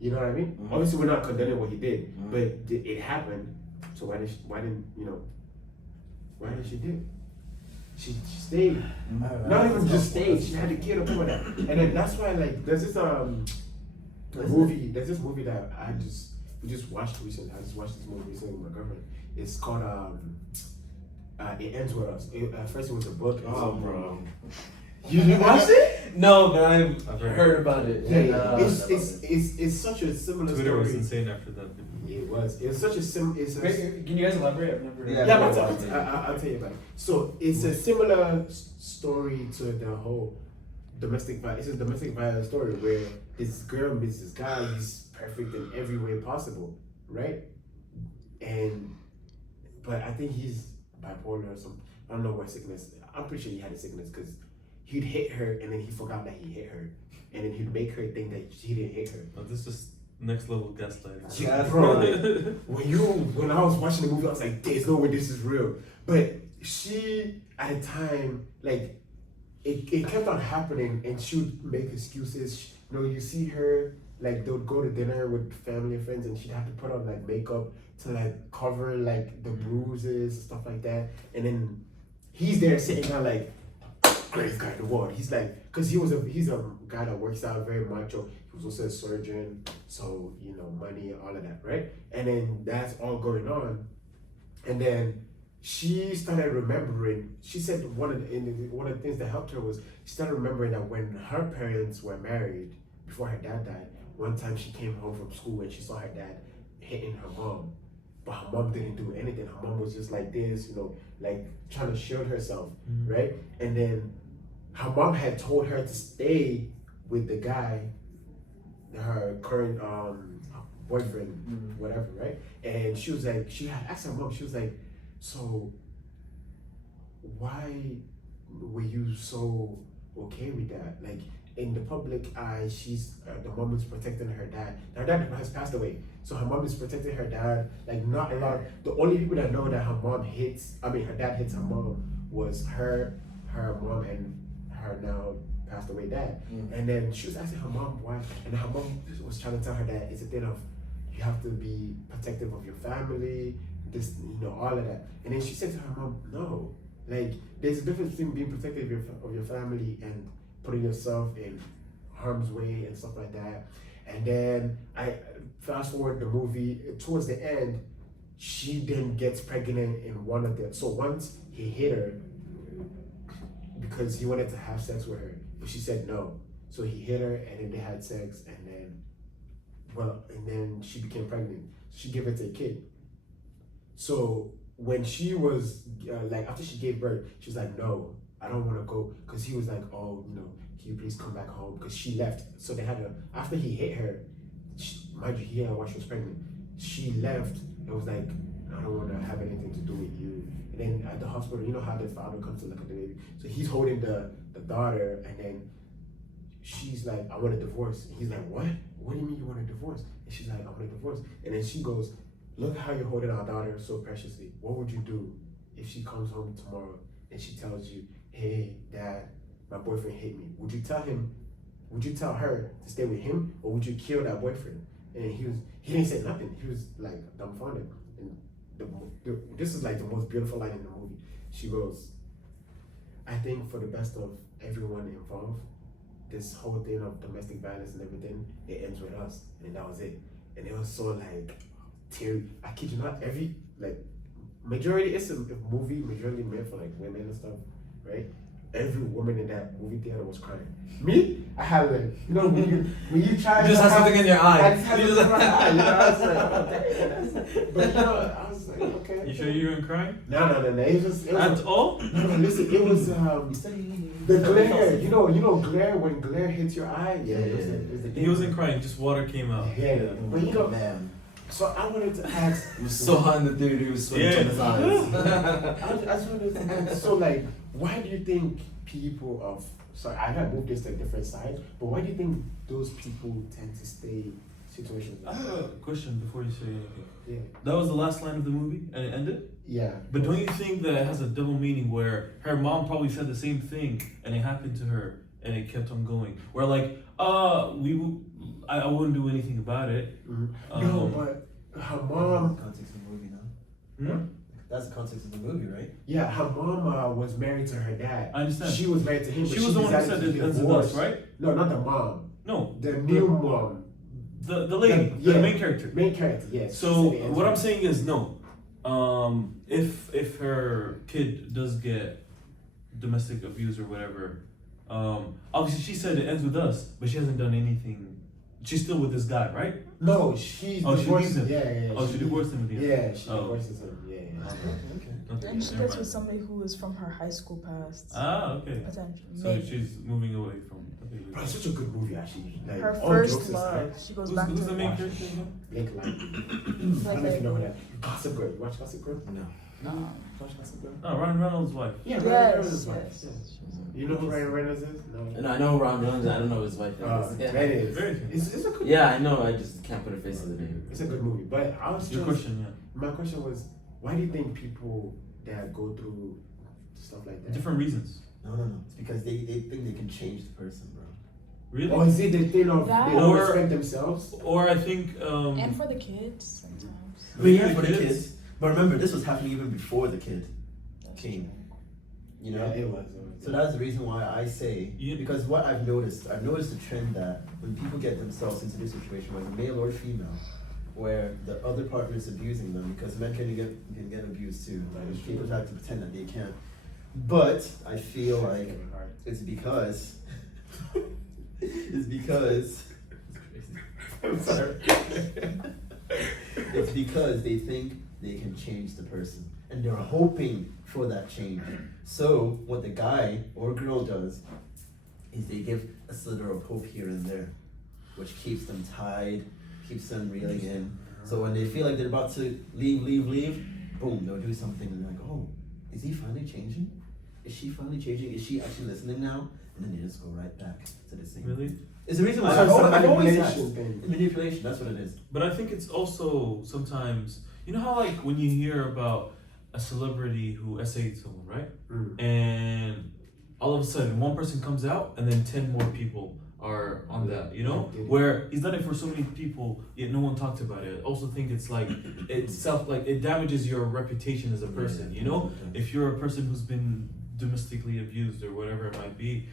You know what I mean? Obviously, we're not condemning what he did, but it happened. So why didn't she do? She stayed. Not even just stayed. She had a kid or whatever. And then that's why, like, there's this movie that we just watched recently. I just watched this movie recently with my girlfriend. It's called It Ends With Us. At first it was a book. Oh, bro. You watched it? No, but I've heard about it. Yeah. It's such a similar Twitter story. was insane after that. It was. It's such a Can you guys elaborate? I've never. Yeah, I'll tell you about it. So it's a similar story to the whole domestic violence. It's a domestic violence story where this girl meets this guy. He's perfect in every way possible, right? But I think he's bipolar or something. I don't know what sickness. I'm pretty sure he had a sickness because he'd hit her and then he forgot that he hit her, and then he'd make her think that he didn't hit her. Oh, this is next level gaslighting. Yeah, bro. Like, when I was watching the movie, I was like, "There's no way this is real." But she, at a time, like, it kept on happening, and she would make excuses. You know, you see her, like, they would go to dinner with family and friends, and she'd have to put on like makeup to like cover like the bruises and stuff like that. And then he's there sitting there like, greatest guy in the world. He's like, cause he's a guy that works out very macho. He was also a surgeon, so you know, money, all of that, right? And then that's all going on, and then she started remembering. She said one of the things that helped her was she started remembering that when her parents were married, before her dad died, one time she came home from school and she saw her dad hitting her mom, but her mom didn't do anything. Her mom was just like this, you know, like trying to shield herself, right? And then her mom had told her to stay with the guy, her current boyfriend, whatever, right? And she was like, she had asked her mom, she was like, so why were you so okay with that? Like, in the public eye, she's the mom is protecting her dad. Her dad has passed away, so her mom is protecting her dad. Like, not a lot. The only people that know that her dad hits her mom was her mom, and her now passed away dad. And then she was asking her mom why, and her mom was trying to tell her that it's a thing of you have to be protective of your family, this, you know, all of that. And then she said to her mom, no, like, there's a difference between being protective of your family and putting yourself in harm's way and stuff like that. And then I fast forward the movie, towards the end, she then gets pregnant in one of the, so once he hit her, because he wanted to have sex with her, but she said no. So he hit her, and then they had sex, and then she became pregnant. She gave birth to a kid. So when she was after she gave birth, she was like, no, I don't want to go, because he was like, oh, can you please come back home? Because she left. So they had after he hit her, mind you, he had while she was pregnant. She left and was like, I don't want to have anything to do with you. And then at the hospital, you know how the father comes to look at the baby. So he's holding the daughter, and then she's like, I want a divorce. And he's like, what? What do you mean you want a divorce? And she's like, I want a divorce. And then she goes, look how you're holding our daughter so preciously. What would you do if she comes home tomorrow and she tells you, hey, Dad, my boyfriend hit me? Would you tell her to stay with him, or would you kill that boyfriend? And he didn't say nothing. He was like dumbfounded. And this is like the most beautiful line in the movie. She goes, I think for the best of everyone involved, this whole thing of domestic violence and everything, it ends with us. And that was it. And it was so like teary. I kid you not, majority, it's a movie majority made for like women and stuff, right? Every woman in that movie theater was crying. Me, I had when you try You just have something in your eye. I just had something in my eye. I was like, oh, dang. But I was like, okay. You sure you weren't crying? No. It was At all? No, listen, it was the glare. You know glare, when glare hits your eye. Yeah. It was the He wasn't crying, just water came out. Yeah. But man. so I wanted to ask. It was so hot in the theater, he was sweating from his eyes. I just wanted to ask, so why do you think people sorry, I gotta move this to a different side, but why do you think those people tend to stay situations I like have that? a question before you say anything. Yeah. That was the last line of the movie and it ended? Yeah. But don't you think that it has a double meaning where her mom probably said the same thing and it happened to her and it kept on going? Where I wouldn't do anything about it. Mm-hmm. No, but her mom. Context of the movie, no? Hmm? That's the context of the movie, right? Yeah, her mom was married to her dad. I understand. She was married to him. She but was the one who decided said to it ends with divorce. us, right? No, not the mom. No. The new mom. The lady, the yeah. main character. Main character, yes. So She said it ends what I'm with- saying is no. If her kid does get domestic abuse or whatever, obviously she said it ends with us, but she hasn't done anything. She's still with this guy, right? No, she Oh, she divorced leaves him. Yeah. Oh, she divorced him at the end. Yeah, she Oh. divorces him. Yeah. Okay. Okay, And she never gets mind. with somebody who is from her high school past. Okay. Potentially. So Maybe. she's moving away from. Okay. Bro, it's such a good movie, actually. Like, Her all first jokes aside, love. She goes Who's, back who's to the her main watch. character again? Blake Lively. I don't know if you know who that. Gossip Girl. You watch Gossip Girl? No. Watch Gossip Girl? Oh, Ryan Reynolds' wife. Yeah, Ryan Yes, Reynolds' wife. yes. Yeah. You know who Ryan Reynolds is? No. And I know Ron Jones, I don't know his wife. That is. Very good. It's a good. Yeah, I know, I just can't put a face to the name. It's a good movie, but I was Your just. question, yeah. My question was, why do you think people that go through stuff like that? Different reasons. No. It's because they think they can change the person, bro. Really? Or is it the thing of That- they don't Or- respect themselves? Or I think. And for the kids, sometimes. I mean, yeah, The for the kids? kids. But remember, this was happening even before the kid came. You know? Yeah, it was. So that's the reason why I say, Yeah. because what I've noticed a trend that when people get themselves into this situation, whether male or female, where the other partner is abusing them, because men can get abused too. Like, people try to pretend that they can't. But I feel like it's because I'm sorry. it's because they think they can change the person, and they're hoping for that change. So what the guy or girl does is they give a sliver of hope here and there, which keeps them tied, keeps them reeling in. So when they feel like they're about to leave, boom, they'll do something and they're like, oh, is he finally changing? Is she finally changing? Is she actually listening now? And then they just go right back to the same. Really? It's the reason why So it's a I've always manipulation asked. thing. Manipulation, that's what it is. But I think it's also sometimes, you know how like when you hear about a celebrity who essayed someone, right? And all of a sudden one person comes out and then 10 more people are on that, you know? Where he's done it for so many people, yet no one talked about it. I also think it's like, it damages your reputation as a person, you know? If you're a person who's been domestically abused or whatever it might be,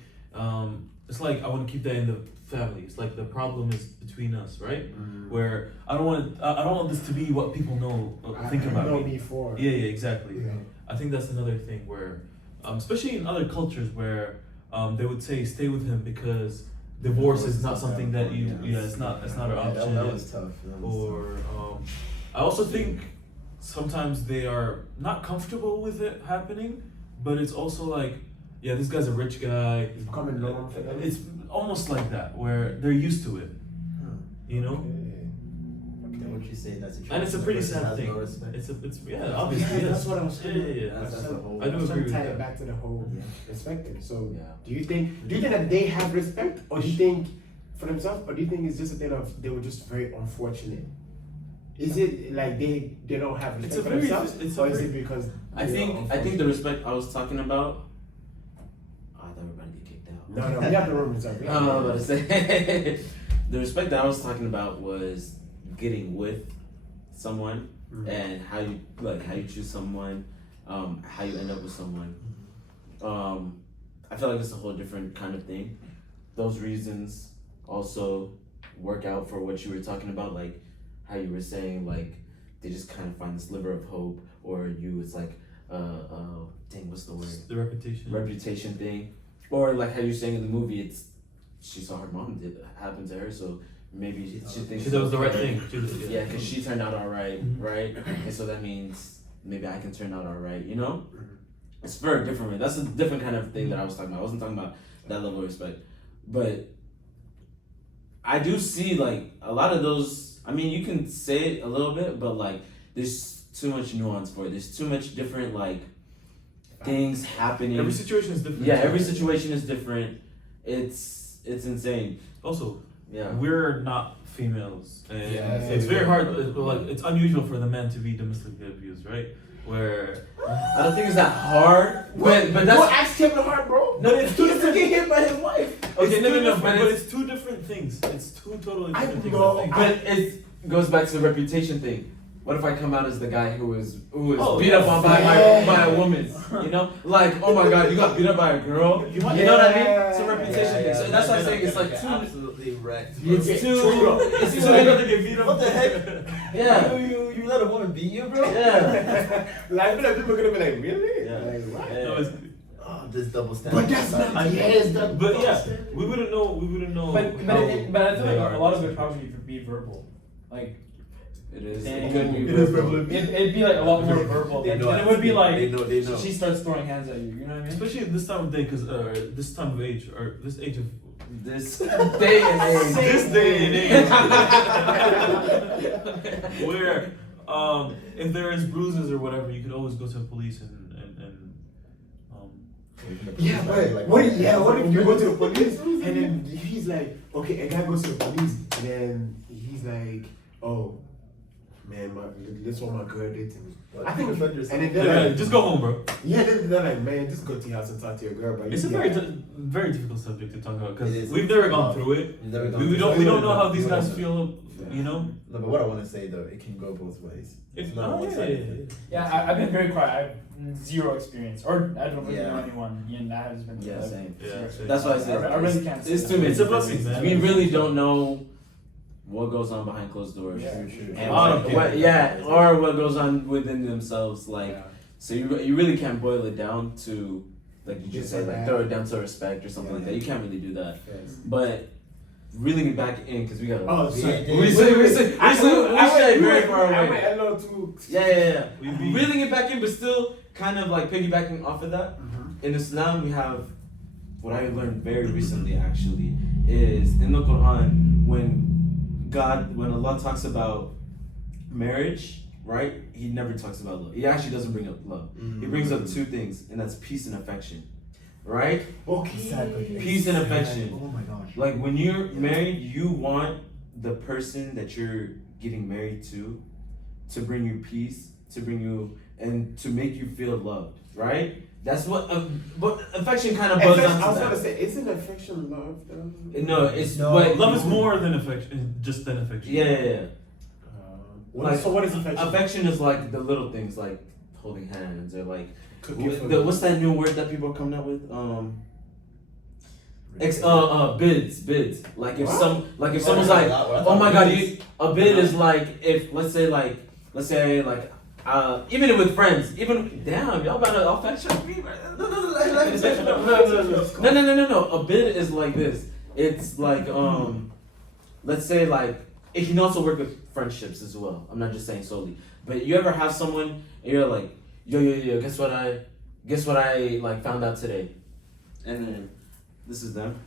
it's like I want to keep that in the family. It's like the problem is between us, right? Where I don't want this to be what people know think about know me. me for. Yeah, exactly. Yeah. I think that's another thing where especially in other cultures where they would say stay with him because divorce is not something that you it's not an option. That was tough. Or I also think sometimes they are not comfortable with it happening, but it's also like, yeah, this guy's a rich guy. It's becoming normal for them. It's almost like that where they're used to it, you know. Okay, what you say? That's And it's a pretty sad has thing. No respect. It's yeah, obviously. Yeah, that's yes. what I was saying. Yeah. That's the whole. I do was trying agree to with tie that. it back to the whole Yeah. respect thing. So, Yeah. do you think that they have respect, or do you think for themselves, or do you think it's just a thing of they were just very unfortunate? Is it like they don't have It's respect a for very- themselves, it's a or is very- it because I think the respect I was talking about. I thought we were about to get kicked out. no, we have the room reserved. We have I the was room about to say the respect that I was talking about was getting with someone Mhm. and how you choose someone, how you end up with someone. I feel like it's a whole different kind of thing. Those reasons also work out for what you were talking about, like how you were saying, like they just kind of find this sliver of hope, or it's like dang, what's the word? The Reputation thing, or like how you're saying in the movie, it's she saw her mom did happen to her, so maybe she thinks She that was the right okay. thing. Yeah, because she turned out alright, Mhm. right? And so that means maybe I can turn out alright, you know? Mhm. It's very different. That's a different kind of thing that I was talking about. I wasn't talking about that level of respect, but I do see like a lot of those. I mean, you can say it a little bit, but like there's too much nuance for it. There's too much different like things happening. Every situation is different. Yeah, too. every situation is different. It's insane. Also, Yeah. we're not females, and Yeah, it's very yeah. hard. Like it's unusual for the man to be domestically abused, right? Where I don't think it's that hard, but Don't that's ask Kevin Hart, bro. no, it's two He's different. get hit by his wife. Okay, it's no, two no, no, different- but it's two different things. It's two totally I different things. know, I think. But it goes back to the reputation thing. What if I come out as the guy who was Oh, beat up on by yeah. by a woman? You know, like oh my god, you got beat up by a girl. You know what I mean? It's a reputation thing. So that's why I'm saying it's like two. absolutely wrecked. It's Okay, too. true. It's It's too. like to get beat up. What the heck? Yeah. You let a woman beat you, bro? Yeah. Like, I feel like people are gonna be like, really? Yeah. Like, what? Yeah. No, it's, Oh, this double standard. But that's not. I- Yes, that. but yeah, we wouldn't know. But I feel they like are. a lot of it probably would be verbal. Like It is. Dang. It could be It is verbal. verbal. it'd be like a lot more verbal They than know it would be like They know. she starts throwing hands at you. You know what I mean? Especially this time of day, because this time of age, or this age of This day and age. this day and age, where if there is bruises or whatever, you could always go to the police and Yeah, but what if you go to the police and then he's like, okay, a guy goes to the police and then he's like, oh, man, this one my girl did to me. I think, and then they're yeah, like, just go home, bro. yeah, they're like, man, just go to your house and talk to your girl. But It's a yeah. very difficult subject to talk about It because is. we've never gone through it. You've never gone We through don't it. we don't know how these We guys don't feel. You know. No, but what I want to say though, it can go both ways. It's not one sided. Yeah, I've been very quiet. I have zero experience, or I don't really Yeah. know anyone. Ian, that has been Yeah, same. Yeah, same. That's why I said I really can't. It's say too that. many. It's a blessing, man. We really don't know what goes on behind closed doors. Yeah. And A lot of what, people. yeah, or what goes on within themselves. Like, Yeah. so you really can't boil it down to, like you just said, like Yeah. throw it down to respect or something like Yeah. that. You can't really do that. Yes. But reeling it back in, because we got. Oh, sorry. we stay very far I away. went a little too. Yeah. We be- Reeling it back in, but still kind of like piggybacking off of that. In Islam, we have what I learned very recently. Actually, is in the Quran when Allah talks about marriage, right? He never talks about love. He actually doesn't bring up love. He brings up two things, and that's peace and affection, right? Okay. Exactly. Peace and affection. Oh my gosh. Like when you're married, you want the person that you're getting married to bring you peace, to bring you and to make you feel loved, right? That's what. But affection kind of boils down I was to gonna that. say, isn't affection love though? No, it's No. but Love is more than affection, just than affection. Yeah. Like, So what is affection? Affection is like the little things, like holding hands or like Cooking for what's that new word that people are coming out with? Bids. Like if What? someone's like, oh my god, a bid is like if let's say even with friends, even damn, y'all better affection me, man. No. A bid is like this. It's like let's say like it can also work with friendships as well. I'm not just saying solely. But you ever have someone and you're like, yo, guess what I like found out today? And then this is them.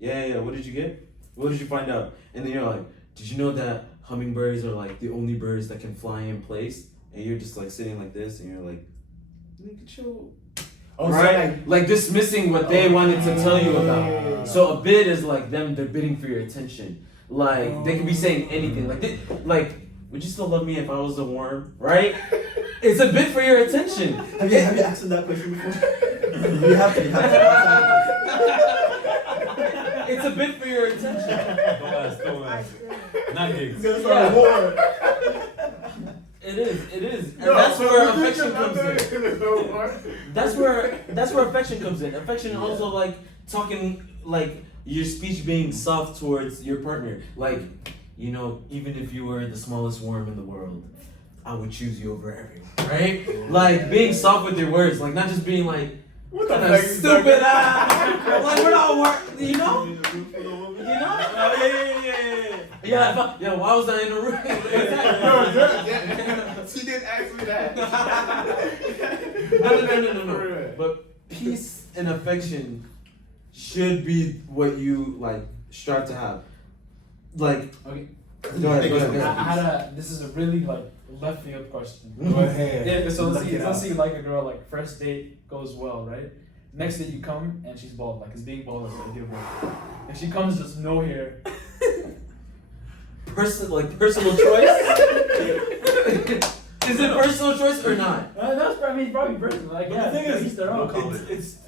Yeah, what did you get? What did you find out? And then you're like, did you know that hummingbirds are like the only birds that can fly in place? And you're just like sitting like this and you're like, nigga, chill. Oh, Right? so Like dismissing what they wanted to tell you about. Yeah. So a bid is like them, they're bidding for your attention. Like they could be saying anything. Like would you still love me if I was a worm? Right? It's a bid for your attention. Have you asked him that question before? you have to. It's a bid for your attention. Don't ask. Not gigs. It's gonna start a war. It is. And that's where affection comes in. That's where affection comes in. Affection also like talking like your speech being soft towards your partner. Like, you know, even if you were the smallest worm in the world, I would choose you over everyone. Right? Like being soft with your words, like not just being like what the kind fuck of is stupid like we're not you know? Yeah, why was I in the room? She didn't ask me that. No. But peace and affection should be what you like strive to have. Like, Okay. go ahead. This is a really like left field question. Go ahead. Yeah, so Knock it let's out. see like a girl, like first date goes well, right? Next date you come and she's bald, like, cause being bald is a deal breaker. If she comes just no hair, Personal choice? Is it personal choice or not? that's probably personal. Like, But yeah, the thing is, each their own. it's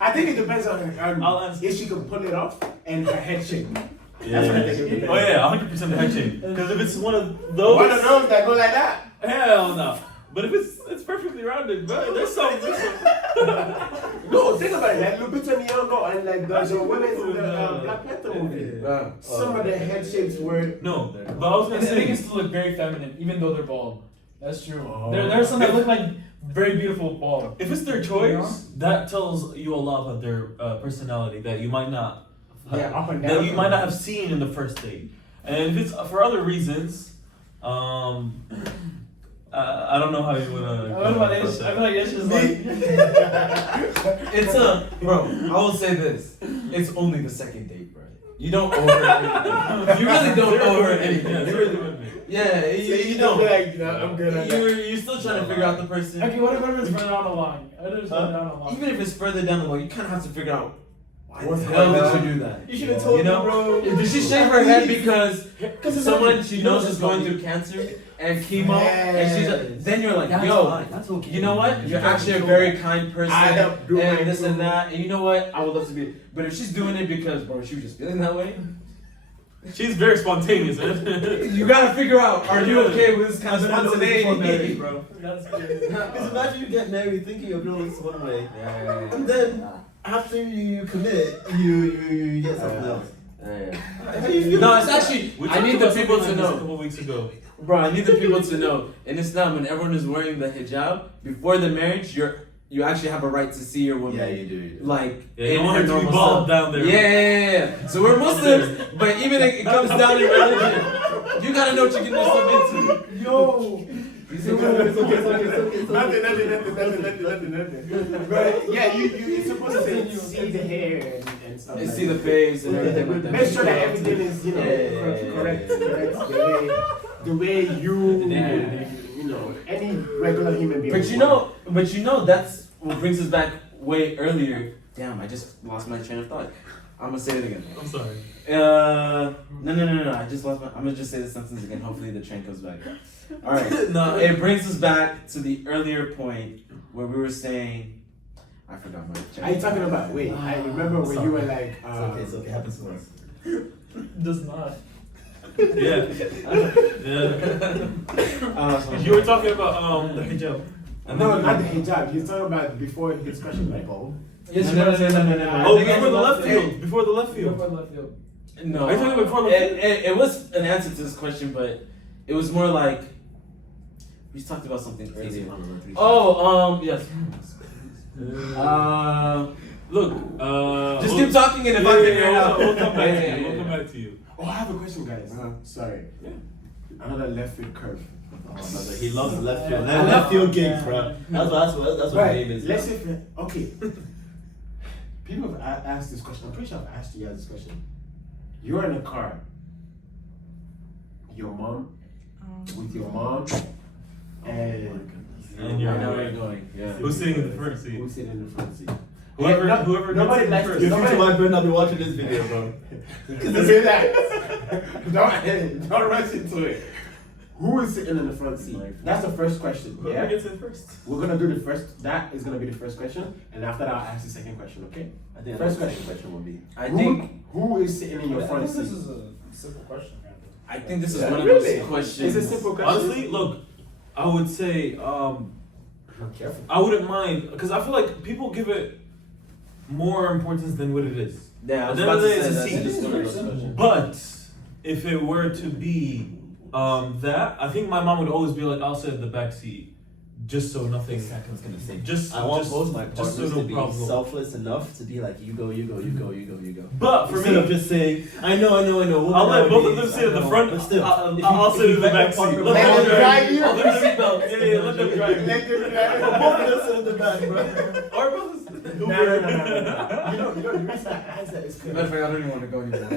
I think it depends on I'll answer. if she can pull it off and her head shape. Yeah. That's what I think it depends. Oh yeah, 100% the head shape. Because if it's one of those, One of those that go like that. hell no. But if it's perfectly rounded, bro, there's some. No, think about it. Like Lupita Nyong'o and like the women in the Black Panther movie. Some of the head shapes were. No, but I was gonna And they can say, still look very feminine, even though they're bald. That's true. Oh. There are some that look like very beautiful bald. if it's their choice, that tells you a lot about their personality that you might not, Yeah, up and that down. you might not have seen in the first date. And if it's for other reasons, I don't know how you wanna. I feel like it's just like It's bro, I will say this. It's only the second date, bro. You don't owe her anything. You really don't owe her anything. Yeah, You really- Yeah, you don't. Like, I'm good on that. You're still trying to figure out the person. okay, what if it's further down the line? What if it's further down the line? Even if it's further down the line, you kind of have to figure out why What's the hell going did on? you do that? You should have told You know, me, bro. Did she shave her head because it's someone not- she you know knows it's is going not- through cancer and chemo, and she's then you're like, That's yo, fine. That's okay. you know what? You're can't actually a do very that. kind person, I don't do my and this and do. that, and you know what? I would love to be. But if she's doing it because, bro, she was just feeling that way, She's very spontaneous, man. you gotta figure out, are you okay with this kind of Before marriage, spontaneity, bro. That's crazy. Because imagine you get married thinking you're doing this one way, Yeah. and then after you commit, you get something else. How do you feel? No, it's actually. We I talked need the about people something to like this a know. couple weeks ago. Bro, I need the people to know. In Islam, when everyone is wearing the hijab, before the marriage, you actually have a right to see your woman. Yeah, you do. Like, Yeah, you in don't want her her to be normal bald self. down there. Yeah. So we're Muslims, but even if it comes down to religion, you gotta know what you're getting yourself into. Yo. It's okay. Nothing. But yeah, you're supposed to say, see the hair and stuff. And like see the that. face and everything like that. Make sure that everything is, correct. The way you know, any regular human being. But you know, that's what brings us back way earlier. Damn, I just lost my train of thought. I'm gonna say it again. I'm sorry. No. I just lost my. I'm gonna just say the sentence again. Hopefully the train comes back. All right. No, It brings us back to the earlier point where we were saying. I forgot my. train Are you of talking thought. about? Wait, I remember when you were like. It's okay. Happens to us. Does not. Yeah. You were talking about the hijab. And No, then not the hijab. You're talking about before his question, like, oh. Yes, No. Oh, I think before the it's left field. Before the left Before field. the left field. No. Are you talking about before the- It was an answer to this question, but It was more like we talked about something earlier. Oh. Oh, yes. Look, Just we'll- keep talking, and if I yeah, figure it yeah, out, we'll come back to Yeah, you. yeah, We'll come yeah. back to you. Oh, I have a question, guys. Sorry. Another left field curve. Oh, brother, he loves the left field. Yeah. Left field gigs, bro. That's what Right, the game is. let's say, okay. People have asked this question. I'm pretty sure I've asked you guys this question. You're in a car. Your mom, with your mom, and And you're I know where you're going. Yeah. Who's sitting in the front seat? who's sitting in the front seat? Whoever No- whoever nobody gets likes in to- Your first. future wife better not be watching this video, bro. Relax. Don't rush into it. Who is sitting in the front seat? That's the first question. Whoever Yeah. gets in first. We're gonna do the first. That is gonna be the first question, and after that, I'll ask the second question. Okay. I think First that's the question will be. I think who is sitting in your I front think this seat? is a simple question, man. I think this is Yeah, one of really? those questions. It's a simple question. Honestly, look, I would say I'm careful. I wouldn't mind because I feel like people give it more importance than what it is. Yeah, I was At the about end of to the day, say it's a that's seat. just one of those questions. But if it were to be that, I think my mom would always be like, "I'll sit in the back seat, just so nothing." Exactly, I was gonna say. Just I want just, both my just partners so no to be problem. selfless enough to be like, you go, you go, you go, you go, you go. But for Instead me, of just saying, I know. I'll let both of them sit in the front. But still, I'll sit in the back seat. Let Let them drive you. I'll do the seatbelt. Yeah, let them drive. Let them drive. both of them sit in the back, bro. Or both. No. You know, the reason I asked that is Matter of because fact, I don't even want to go anymore.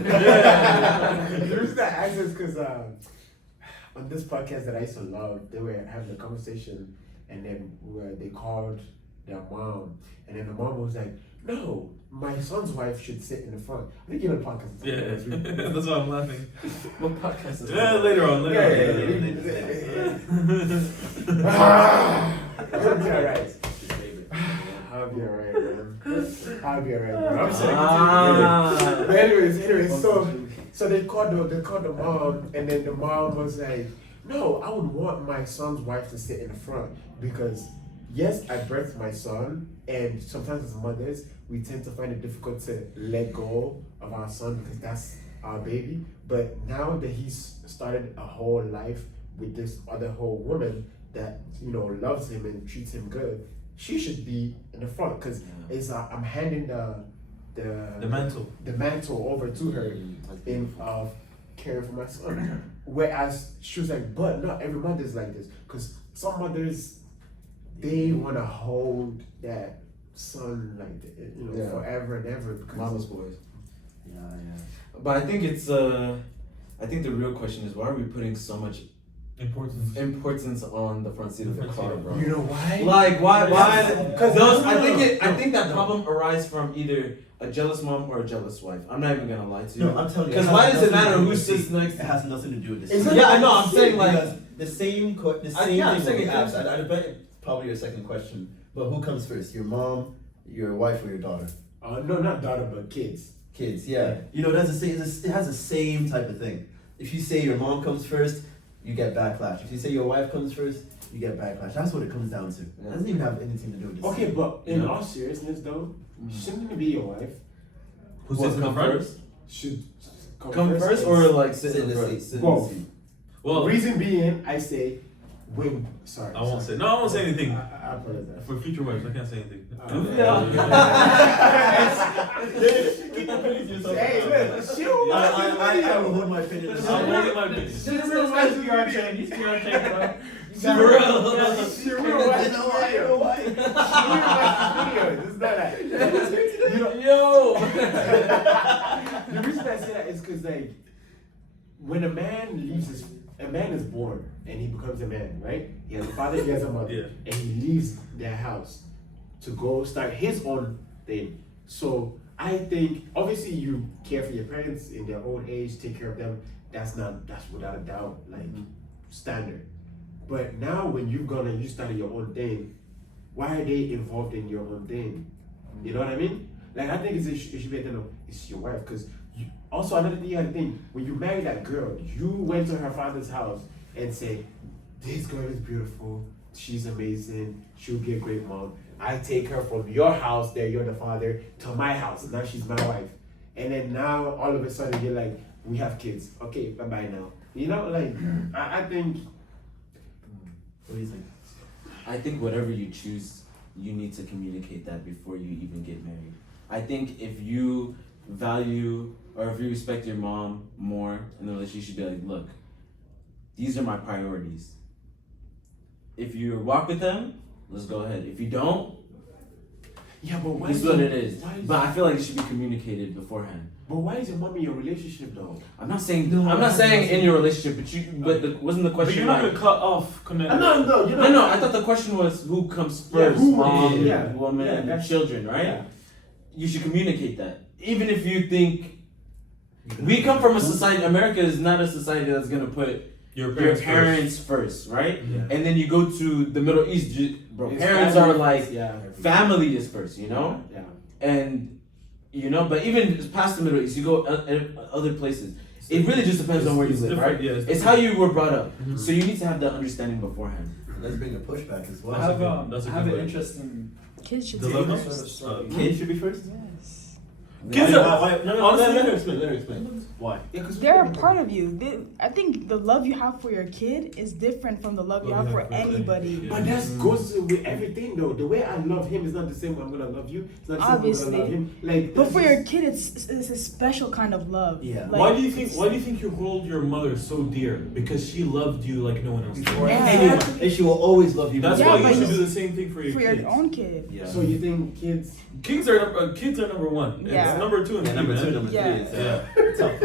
the reason I asked is because on this podcast that I used to love, they were having a conversation, and then they called their mom, and then the mom was like, "No, my son's wife should sit in the front." I think you know the podcast. Yeah, that's why I'm laughing. What podcast is Yeah, later on. I'll be alright. I'll be alright, man. I'll be alright, bro. I'm saying. But anyways, so they called the mom, and then the mom was like, "No, I would want my son's wife to sit in the front because yes, I birthed my son, and sometimes as mothers we tend to find it difficult to let go of our son because that's our baby. But now that he's started a whole life with this other whole woman that loves him and treats him good, she should be in the front because it's I'm handing the mantle over to her in caring for my son." Whereas she was like, "But not every mother is like this because some mothers they want to hold that son like forever and ever because Mama's boys. Yeah. But I think it's I think the real question is why are we putting so much importance on the front seat of the car, bro? you know why? Like why? Because I think that problem arises from either a jealous mom or a jealous wife. I'm not even gonna lie to you. No, I'm telling you. Because it why has does it nothing to matter do who with sits seat. next? It has nothing to do with the It's seat. Yeah, I know. I'm saying like Because the same yeah, I'm thing saying we it asked. comes- I bet it's probably your second question. But who comes first? Your mom, your wife, or your daughter? no, not daughter, but kids. Kids, yeah. You know, that's the same. It has the same type of thing. If you say your mom comes first, you get backlash. If you say your wife comes first, you get backlash. That's what it comes down to. It doesn't even have anything to do with this. Okay, but in Yeah. all seriousness though, shouldn't it be your wife? Who sits in the front? Should Come first or like sit in the front. seat? Sit in the Both. seat. Well, reason being, I say, when sorry. I won't say. No, I won't say anything. I apologize. For future wives, I can't say anything. Hey, look, shoot. I will hold my opinion. I'm holding my business. This guy's PR trained. He's PR trained, bro. For real. She will watch this video. She will watch this video. It's not that. Yo. The reason I say that is because like when a man is born and he becomes a man, right? He has a father, he has a mother, Yeah. and he leaves their house to go start his own thing. So I think obviously you care for your parents in their old age, take care of them. That's without a doubt like standard. But now when you've gone and you started your own thing, why are they involved in your own thing? You know what I mean? Like I think it should be a thing of it's your wife because also another thing you gotta think when you marry that girl, you went to her father's house and said, "This girl is beautiful, she's amazing, she'll be a great mom. I take her from your house there, you're the father, to my house, and now she's my wife." And then now all of a sudden you're like, "We have kids. Okay, bye bye now." You know, like I think. What do you think? I think whatever you choose, you need to communicate that before you even get married. I think if you value or if you respect your mom more in the relationship, you should be like, look, these are my priorities. If you walk with them, let's go ahead. If you don't, Yeah, but why? this is is what your- it is. why is- But I feel like it should be communicated beforehand. But why is your mom in your relationship though? I'm not saying No, I'm not I- saying in your relationship, but wasn't the But question you're not like, gonna cut off connection. No, you're not. no, I thought the question was who comes Yeah, first, who- mom, yeah, woman, yeah, and that's- children, right? Yeah. You should communicate that. Even if you think we come from a society, America is not a society that's gonna put Your your parents, parents first, right? Yeah. And then you go to the Middle East, bro. It's Parents family are like yeah. family is first, you know. Yeah. And you know, but even past the Middle East, you go other places. It really just depends on where you It's live, different, right? yeah, It's how you were brought up. Mhm. So you need to have that understanding beforehand. Let's bring a pushback as I well. have, that's a I have good an way. interesting Kids should The be love first. sort of story. Kids should be first? Yes. Kids Why- are- why- no, honestly- let her explain. Let her explain. Why? Yeah, 'cause They're a part of you. I think the love you have for your kid is different from the love you have for anybody. Yeah. But that goes with everything though. The way I love him is not the same way I'm gonna love you. It's not the same way I'm Obviously. gonna love him. Like, But that's for just- your kid, it's a special kind of love. Yeah. Like, Why do you think you hold your mother so dear? Because she loved you like no one else did. Before Yeah. anyone, and she will always love you. That's Yeah, why but you should you- do the same thing for your for kids. your own kid? Yeah. So you think kids? Kids are number one. Yeah. It's number two and Yeah, three, number man. two, number Yeah. three. Is, Yeah. It's a